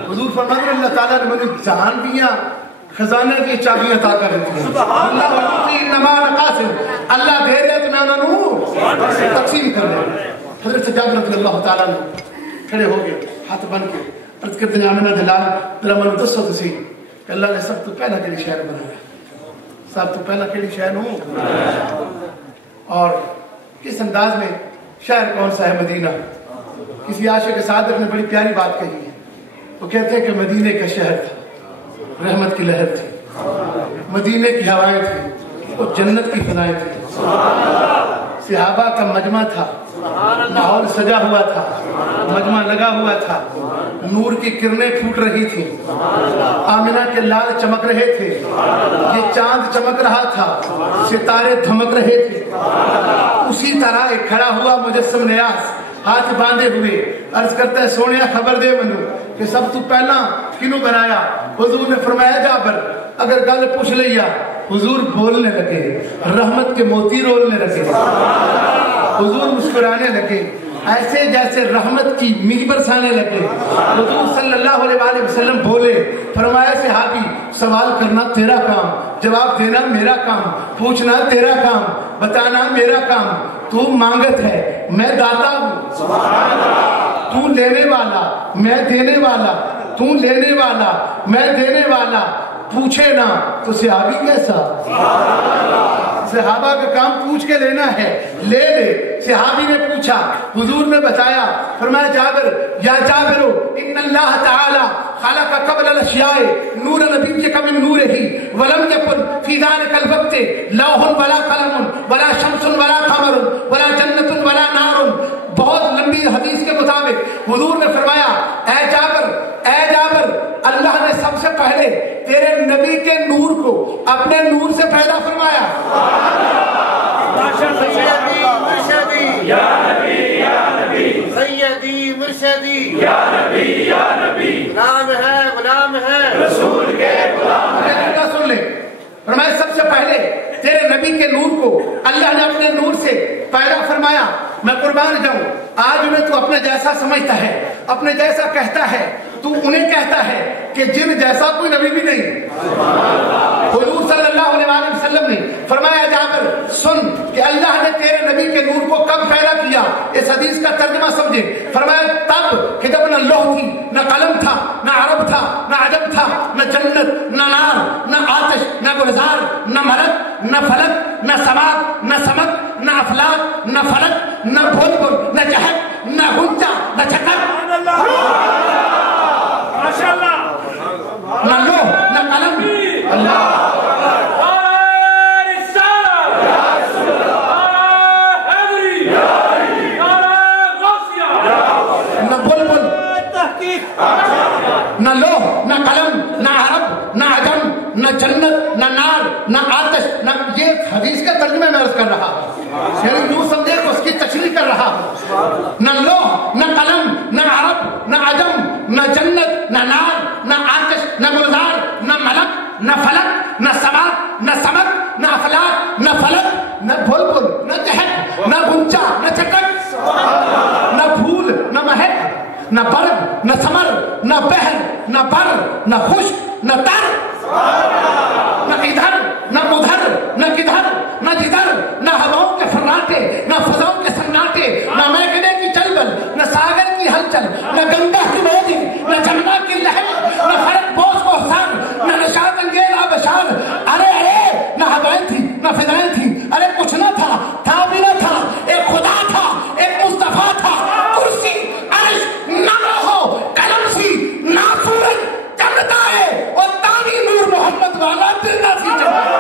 حضور فرماتے ہیں اللہ تعالیٰ نے مجھے جہان دیا خزانے کی چابی عطا کر دی اللہ نمان قاسم اللہ دے رہے تو میں انہوں تقسیم کر رہے. حضرت جابر رضی اللہ تعالیٰ نے کھڑے ہو گئے ہاتھ بن کے عرض کرتے ہیں آمنہ دلال ذرا من دسو تسی کہ اللہ نے سب تو پہلا کیڑی شہر بنایا سب تو پہلا کیڑی شہر ہوں اور کس انداز میں شہر کون سا ہے مدینہ. کسی عاشق صادق نے بڑی پیاری بات کہی ہے وہ کہتے ہیں کہ مدینے کا شہر تھا رحمت کی لہر تھی مدینے کی ہوائیں تھی وہ جنت کی فضائیں تھی صحابہ کا مجمع تھا ماحول سجا ہوا تھا مجمع لگا ہوا تھا نور کی کرنیں پھوٹ رہی تھی آمنہ کے لال چمک رہے تھے یہ چاند چمک رہا تھا ستارے دھمک رہے تھے. اسی طرح ایک کھڑا ہوا مجسم نیاز ہاتھ باندھے ہوئے عرض کرتا ہے سونیا خبر دے منو کہ سب تو پہلا کنوں بنایا. حضور نے فرمایا جابر اگر گل پوچھ لیا حضور بولنے لگے رحمت کے موتی رولنے لگے حضور مسکرانے لگے ایسے جیسے رحمت کی میل برسانے لگے. حضور صلی اللہ علیہ وسلم بولے فرمایا صحابی سوال کرنا تیرا کام جواب دینا میرا کام پوچھنا تیرا کام بتانا میرا کام. تو مانگت ہے میں داتا ہوں تو لینے والا میں دینے والا تو لینے والا میں دینے والا. پوچھے نہ تو صحابی کیسا صحابہ کا کام پوچھ کے لینا ہے لے لے. صحابی نے پوچھا حضور نے بتایا فرمایا جابر یا جابر ان اللہ تعالی خلق قبل الاشیاء نور نبی کا من نورہ ولم یکن فی ذلک الوقت لوح ولا قلم ولا شمس ولا قمر ولا جنت ولا نار. بہت لمبی حدیث کے مطابق حضور نے فرمایا اے جابر اللہ نے سب سے پہلے تیرے نبی کے نور کو اپنے نور سے پیدا فرمایا. سیدی مرشدی یا نبی غلام ہے رسول کے غلام. سن لے فرمایا سب سے پہلے تیرے نبی کے نور کو اللہ نے اپنے نور سے پیدا فرمایا. میں قربان جاؤں آج انہیں تو اپنے جیسا سمجھتا ہے اپنے جیسا کہتا ہے تو انہیں کہتا ہے کہ جن جیسا کوئی نبی بھی نہیں. حضور صلی اللہ علیہ وسلم نے فرمایا جابر سن کہ اللہ نے تیرے نبی کے نور کو کب پیدا کیا. اس حدیث کا ترجمہ سمجھے فرمایا تب کہ جب نہ لوح تھی نہ قلم تھا نہ عرب تھا نہ عجم تھا نہ جنت نہ نار نہ آتش نہ گلزار نہ مرد نہ فلک نہ سماعت نہ سمک نہ افلاک نہ فلک نہ بھول نہ جہد نہ ہنچا نہ چکر نہ لوح نہ قلم. اللہ نہ بلبل نہ لوح نہ قلم نہ عرب نہ عجم نہ جنت، نہ نار، نہ آتش، نہ یہ حدیث کے ترجمے میں عرض کر رہا ہوں، یعنی یوں سمجھے کہ اس کی تشریح کر رہا ہوں، نہ لوح، نہ قلم، نہ عرب، نہ عجم، نہ جنت، نہ نار، نہ آتش، نہ گلزار، نہ ملک، نہ فلک، نہ سماء، نہ سمک، نہ افلاک، نہ فلک، نہ بلبل، نہ چہک، نہ گنچا، نہ چٹک، نہ پھول، نہ مہک، نہ برگ، نہ ثمر، نہ بحر، نہ بر، نہ خشک، نہ تر، نہ ادھر، نہ ادھر، نہ کدھر، نہ جدھر، نہ ہواؤں کے فراٹے، نہ فضاؤں کے سناٹے، نہ میکنے کی چلبل، نہ ساگر کی ہلچل، نہ گنگا کی موجیں، نہ جمنا کی لہر، نہ فرق بوس کو حسن، نہ نشاط انگیز آبشار، ارے نہ ہوائیں تھی، نہ فضائیں تھی، ارے کچھ نہ تھا بھی نہ تھا، ایک خدا تھا، ایک مصطفیٰ تھا، کرسی عرش نہ ہو، قلم سی نہ سورج چمکتا ہے، اور تانی نور محمد والا دل نہ سی چمکتا ہے۔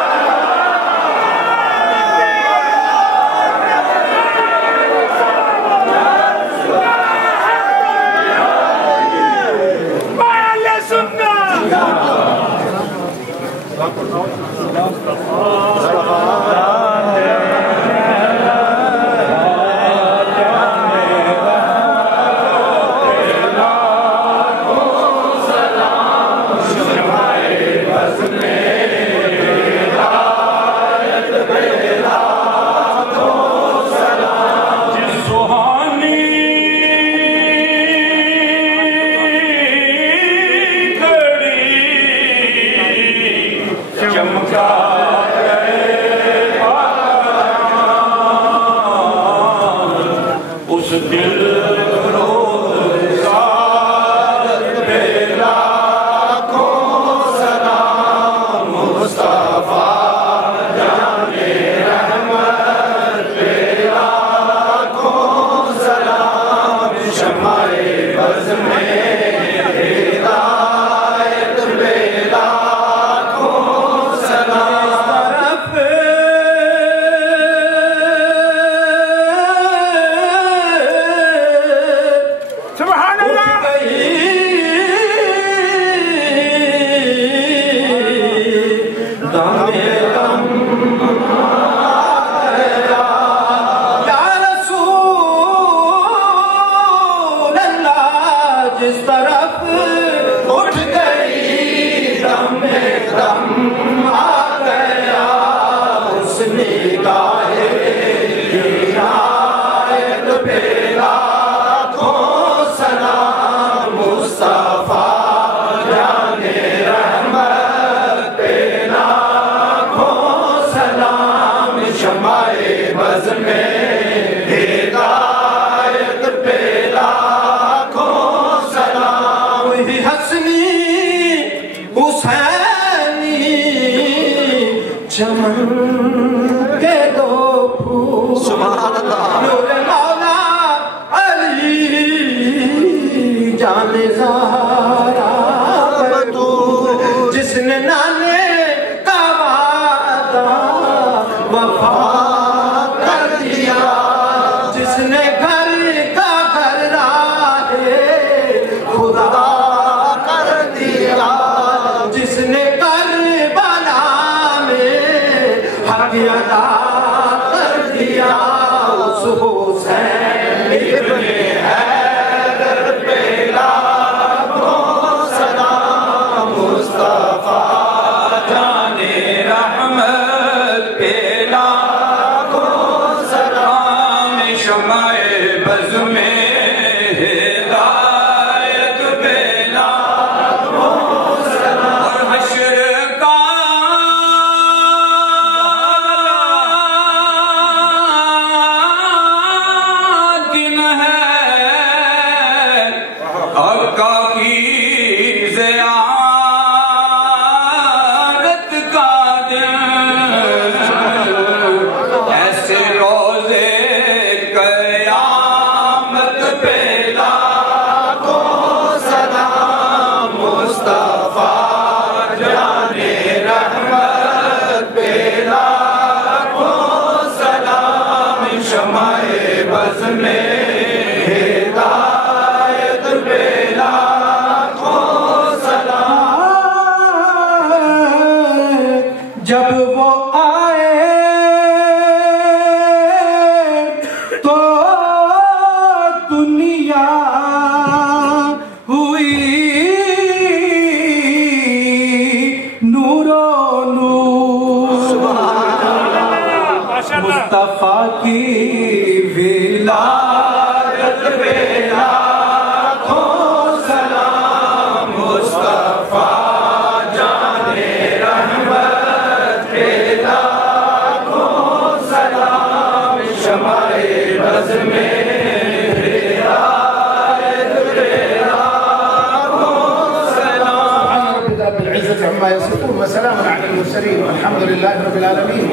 عما يصفون وسلام على المرسلين والحمد لله رب العالمین.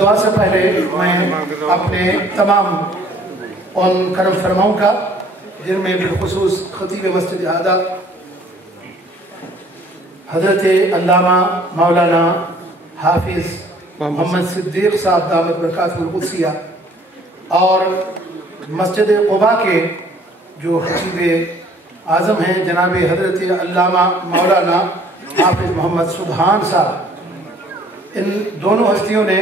دعا سے پہلے میں اپنے تمام ان کرم فرماؤں کا، جن میں بالخصوص خطیب مسجد اعلیٰ حضرت علامہ مولانا حافظ محمد صدیق صاحب دامت برکاتہ القدسیہ اور مسجد قباء کے جو خطیب اعظم ہیں جناب حضرت علامہ مولانا حافظ محمد سبحان صاحب، ان دونوں ہستیوں نے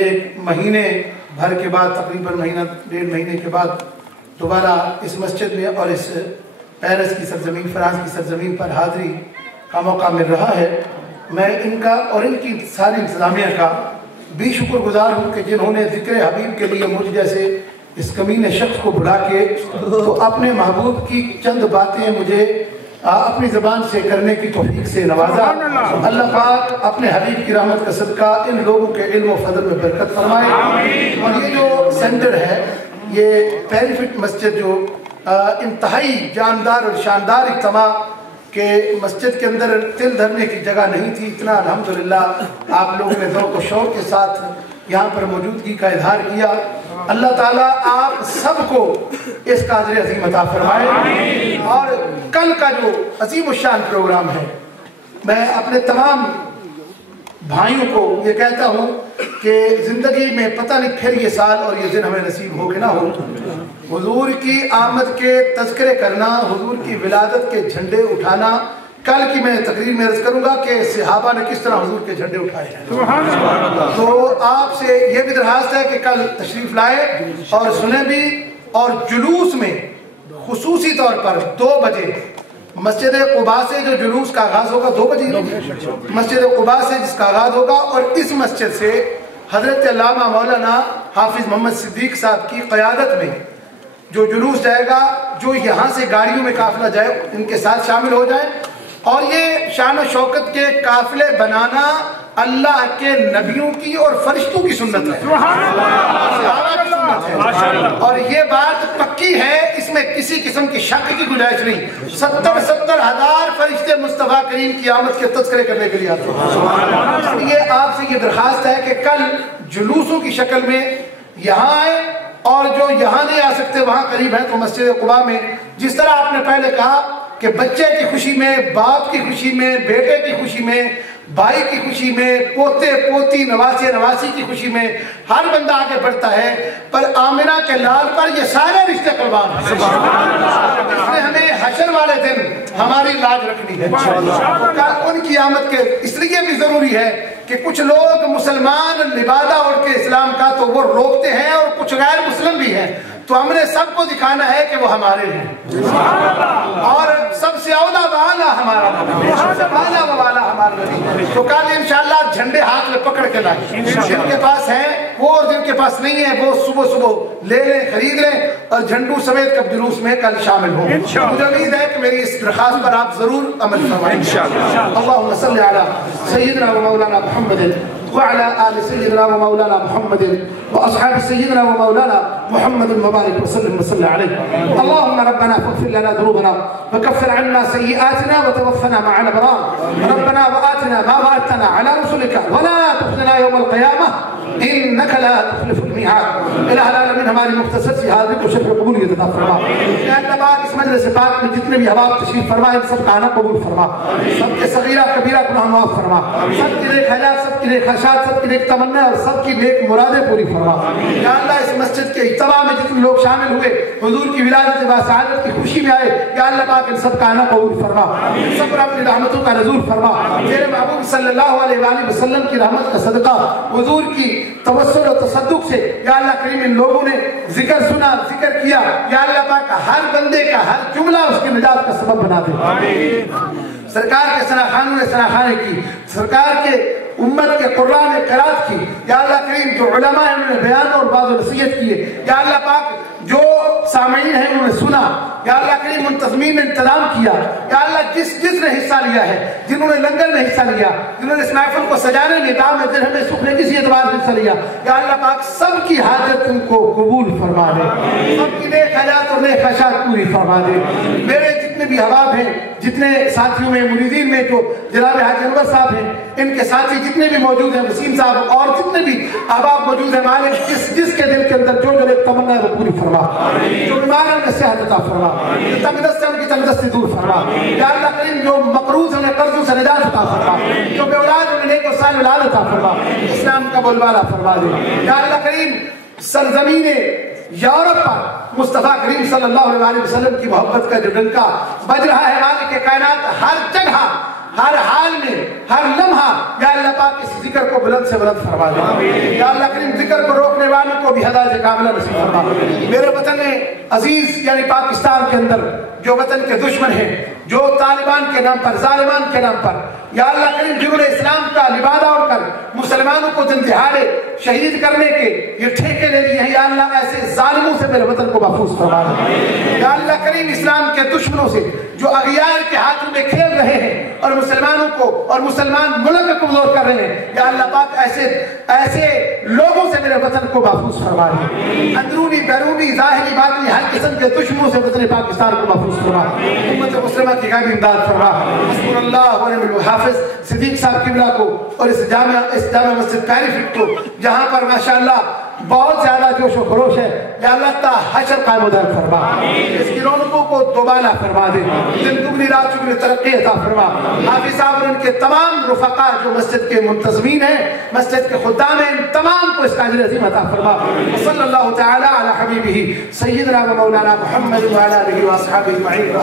ایک مہینے بھر کے بعد، تقریباً مہینہ ڈیڑھ مہینے کے بعد دوبارہ اس مسجد میں اور اس پیرس کی سرزمین، فرانس کی سرزمین پر حاضری کا موقع مل رہا ہے. میں ان کا اور ان کی ساری انتظامیہ کا بھی شکر گزار ہوں کہ جنہوں نے ذکر حبیب کے لیے مجھ جیسے اس کمینے شخص کو بلا کے تو اپنے محبوب کی چند باتیں مجھے اپنی زبان سے کرنے کی توفیق سے نوازا. اللہ پاک اپنے حبیب کی رحمت کا صدقہ ان لوگوں کے علم و فضل میں برکت فرمائے. اور یہ جو سینٹر ہے، یہ پیری فٹ مسجد جو انتہائی جاندار اور شاندار اجتماع کہ مسجد کے اندر تل دھرنے کی جگہ نہیں تھی، اتنا الحمدللہ آپ لوگوں نے ذوق و شوق کے ساتھ یہاں پر موجودگی کا اظہار کیا. اللہ تعالیٰ آپ سب کو اس کا اجر عظیم عطا فرمائے. اور کل کا جو عظیم الشان پروگرام ہے، میں اپنے تمام بھائیوں کو یہ کہتا ہوں کہ زندگی میں پتہ نہیں پھر یہ سال اور یہ دن ہمیں نصیب ہو کہ نہ ہو، حضور کی آمد کے تذکرے کرنا، حضور کی ولادت کے جھنڈے اٹھانا. کل کی میں تقریر میں عرض کروں گا کہ صحابہ نے کس طرح حضور کے جھنڈے اٹھائے ہیں. تو آپ سے یہ بھی درخواست ہے کہ کل تشریف لائے اور سنیں بھی. اور جلوس میں خصوصی طور پر 2 بجے مسجد قباء سے جو جلوس کا آغاز ہوگا، 2 بجے مسجد قباء سے جس کا آغاز ہوگا، اور اس مسجد سے حضرت علامہ مولانا حافظ محمد صدیق صاحب کی قیادت میں جو جلوس جائے گا، جو یہاں سے گاڑیوں میں قافلہ جائے ان کے ساتھ شامل ہو جائیں. اور یہ شان و شوکت کے قافلے بنانا اللہ کے نبیوں کی اور فرشتوں کی سنت ہے، اور یہ بات پکی ہے، اس میں کسی قسم کی شک کی گنجائش نہیں. 70 ہزار فرشتے مصطفیٰ کریم کی آمد کے تذکرے کرنے کے لیے آتے ہیں. اس لیے آپ سے یہ درخواست ہے کہ کل جلوسوں کی شکل میں یہاں آئے، اور جو یہاں نہیں آ سکتے وہاں قریب ہیں تو مسجد قباء میں، جس طرح آپ نے پہلے کہا کہ بچے کی خوشی میں، باپ کی خوشی میں، بیٹے کی خوشی میں، بھائی کی خوشی میں، پوتے پوتی نواسے نواسی کی خوشی میں ہر بندہ آگے بڑھتا ہے، پر آمنہ کے لال پر یہ سارے رشتے قربان ہیں. اس لیے ہمیں حشر والے دن ہماری لاج رکھنی ہے. ان کی آمد کے اس لیے بھی ضروری ہے کہ کچھ لوگ مسلمان لبادہ اوڑھ کے اسلام کا تو وہ روکتے ہیں، اور کچھ غیر مسلم بھی ہیں، تو ہم نے سب کو دکھانا ہے کہ وہ ہمارے ہیں، اور سب سے اولا والا ہمارا نبی، والا ہمارا نبی. تو کل انشاءاللہ جھنڈے ہاتھ میں پکڑ کے لائیں، جن کے پاس ہیں وہ، اور جن کے پاس نہیں ہے وہ صبح لے لیں، خرید لیں، اور جھنڈوں سمیت کب جلوس میں کل شامل ہوں. مجھے امید ہے کہ میری اس درخواست پر آپ ضرور عمل فرمائیں. اللہم صلی علی سیدنا و مولانا محمد وعلى آل سيدنا ومولانا محمد وأصحاب سيدنا ومولانا محمد المبارك وسلم وصلى عليه. اللهم ربنا فاغفر لنا ذنوبنا وكفر عنا سيئاتنا وتوفنا مع الأبرار. ربنا وآتنا ما وعدتنا على رسلك ولا تخزنا يوم القيامة إنك لا تخلف الميعاد. الہ العالمین ہماری مختصر سی حاضری کو شکر قبولیت عطا فرما. یا اللہ پاک اس مجلس پاک میں جتنے بھی احباب تشریف فرما ان سب کا آنا قبول فرما، سب کے صغیرہ کبیرہ گناہ معاف فرما، سب کی نیک خیالات، سب کی نیک خواہشات، سب کی نیک تمنا اور سب کی نیک مرادیں پوری فرما. یا اللہ اس مسجد کے اجتماع میں جتنے لوگ شامل ہوئے حضور کی ولادت باسعادت کی خوشی میں آئے، یا اللہ پاک ان سب کا آنا قبول فرما، سب پر اپنی رحمتوں کا نزول فرما. تیرے محبوب صلی اللہ علیہ وآلہ وسلم کی رحمت کا صدقہ حضور کی توسل و تصدق سے یا اللہ کریم ان لوگوں نے ذکر سنا، ذکر کیا، یا اللہ پاک ہر بندے کا ہر جملہ اس کی نجات کا سبب بنا دے. سرکار کے ثناخانوں نے ثناخانے کی، سرکار کے امت کے قرآن نے قرات کی، یا اللہ کریم جو علماء ہیں انہوں نے بیان اور بعض نصیحت کیے، یا اللہ پاک جو سامعین ہیں انہوں نے سنا، یا اللہ کریم منتظمین نے انتظام کیا، یا اللہ جس نے حصہ لیا ہے، جنہوں نے لنگر میں حصہ لیا، جنہوں نے اس محفل کو سجانے میں دام میں درہم میں سکھ نے کسی اعتبار سے حصہ لیا، یا اللہ پاک سب کی حاجت ان کو قبول فرما دے، سب کی نیک حاجات اور نیک خواہشات پوری فرما دے. میرے جتنے بھی احباب ہیں، جتنے ساتھیوں میں مریدین میں جو جناب حاجی انور صاحب ہیں، ان کے ساتھی جتنے بھی موجود ہیں، وسیم صاحب اور جتنے بھی احباب موجود ہیں، مالک جس کے دل کے اندر جو ایک تمنا ہے وہ پوری فرما، جو بیمار ہیں انہیں صحت عطا فرما، جو تنگ دست ہے ان کی تنگ دستی دور فرما، یا اللہ کریم جو مقروض ہیں انہیں قرضوں سے نجات عطا فرما، جو بے اولاد ہیں انہیں نیک و صالح اولاد عطا فرما، اسلام کا بولبالا فرما دے، یا اللہ کریم سرزمین یورپ پر مصطفیٰ کریم صلی اللہ علیہ وسلم کی محبت کا جو ڈنکا بج رہا ہے، مالک کائنات ہر جگہ ہر حال میں ہر لمحہ یا اللہ پاک اس ذکر کو بلند سے بلند فرما دے، یا اللہ کریم ذکر کو روکنے والوں کو بھی ہدایت کاملہ نصیب فرما۔ میرے وطن عزیز یعنی پاکستان کے اندر جو وطن کے دشمن ہیں، جو طالبان کے نام پر، ظالمان کے نام پر، یا اللہ کریم جنہوں نے اسلام کا لبادہ اڑ کر مسلمانوں کو دن دہاڑے شہید کرنے کے یہ ٹھیکے لے لیے ہیں، یا اللہ ایسے ظالموں سے میرے وطن کو محفوظ فرما دے، یا اللہ کریم اسلام کے دشمنوں سے جو اغیار کے ہاتھوں میں کھیل رہے ہیں اور مسلمانوں کو اور مسلمان ملک کو کمزور کر رہے ہیں، یا اللہ پاک ایسے لوگوں سے میرے وطن کو محفوظ فرما دے، اندرونی بیرونی ظاہری باطنی ہر قسم کے دشمنوں سے وطن پاکستان کو محفوظ فرما، امت مسلمہ کی غیبی امداد فرما۔ حسبنا اللہ ونعم الحافظ صدیق صاحب قبلہ کو اور اس جامع مسجد پیری فٹ کو جہاں پر ماشاءاللہ بہت زیادہ جوش و خروش ہے، یا اللہ تا حشر قائم و دائم فرما، اس کی رونقوں کو دوبالا فرما دے، دن دگنی رات چگنی ترقی عطا فرما۔ حافظ صاحب اور ان کے تمام رفقا جو مسجد کے منتظمین ہیں، مسجد کے خدام ہیں، ان تمام کو اس کا اجر عظیم عطا فرما۔ صلی اللہ تعالی علی حبیبہ سیدنا و مولانا محمد وعلی آلہ و اصحابہ اجمعین۔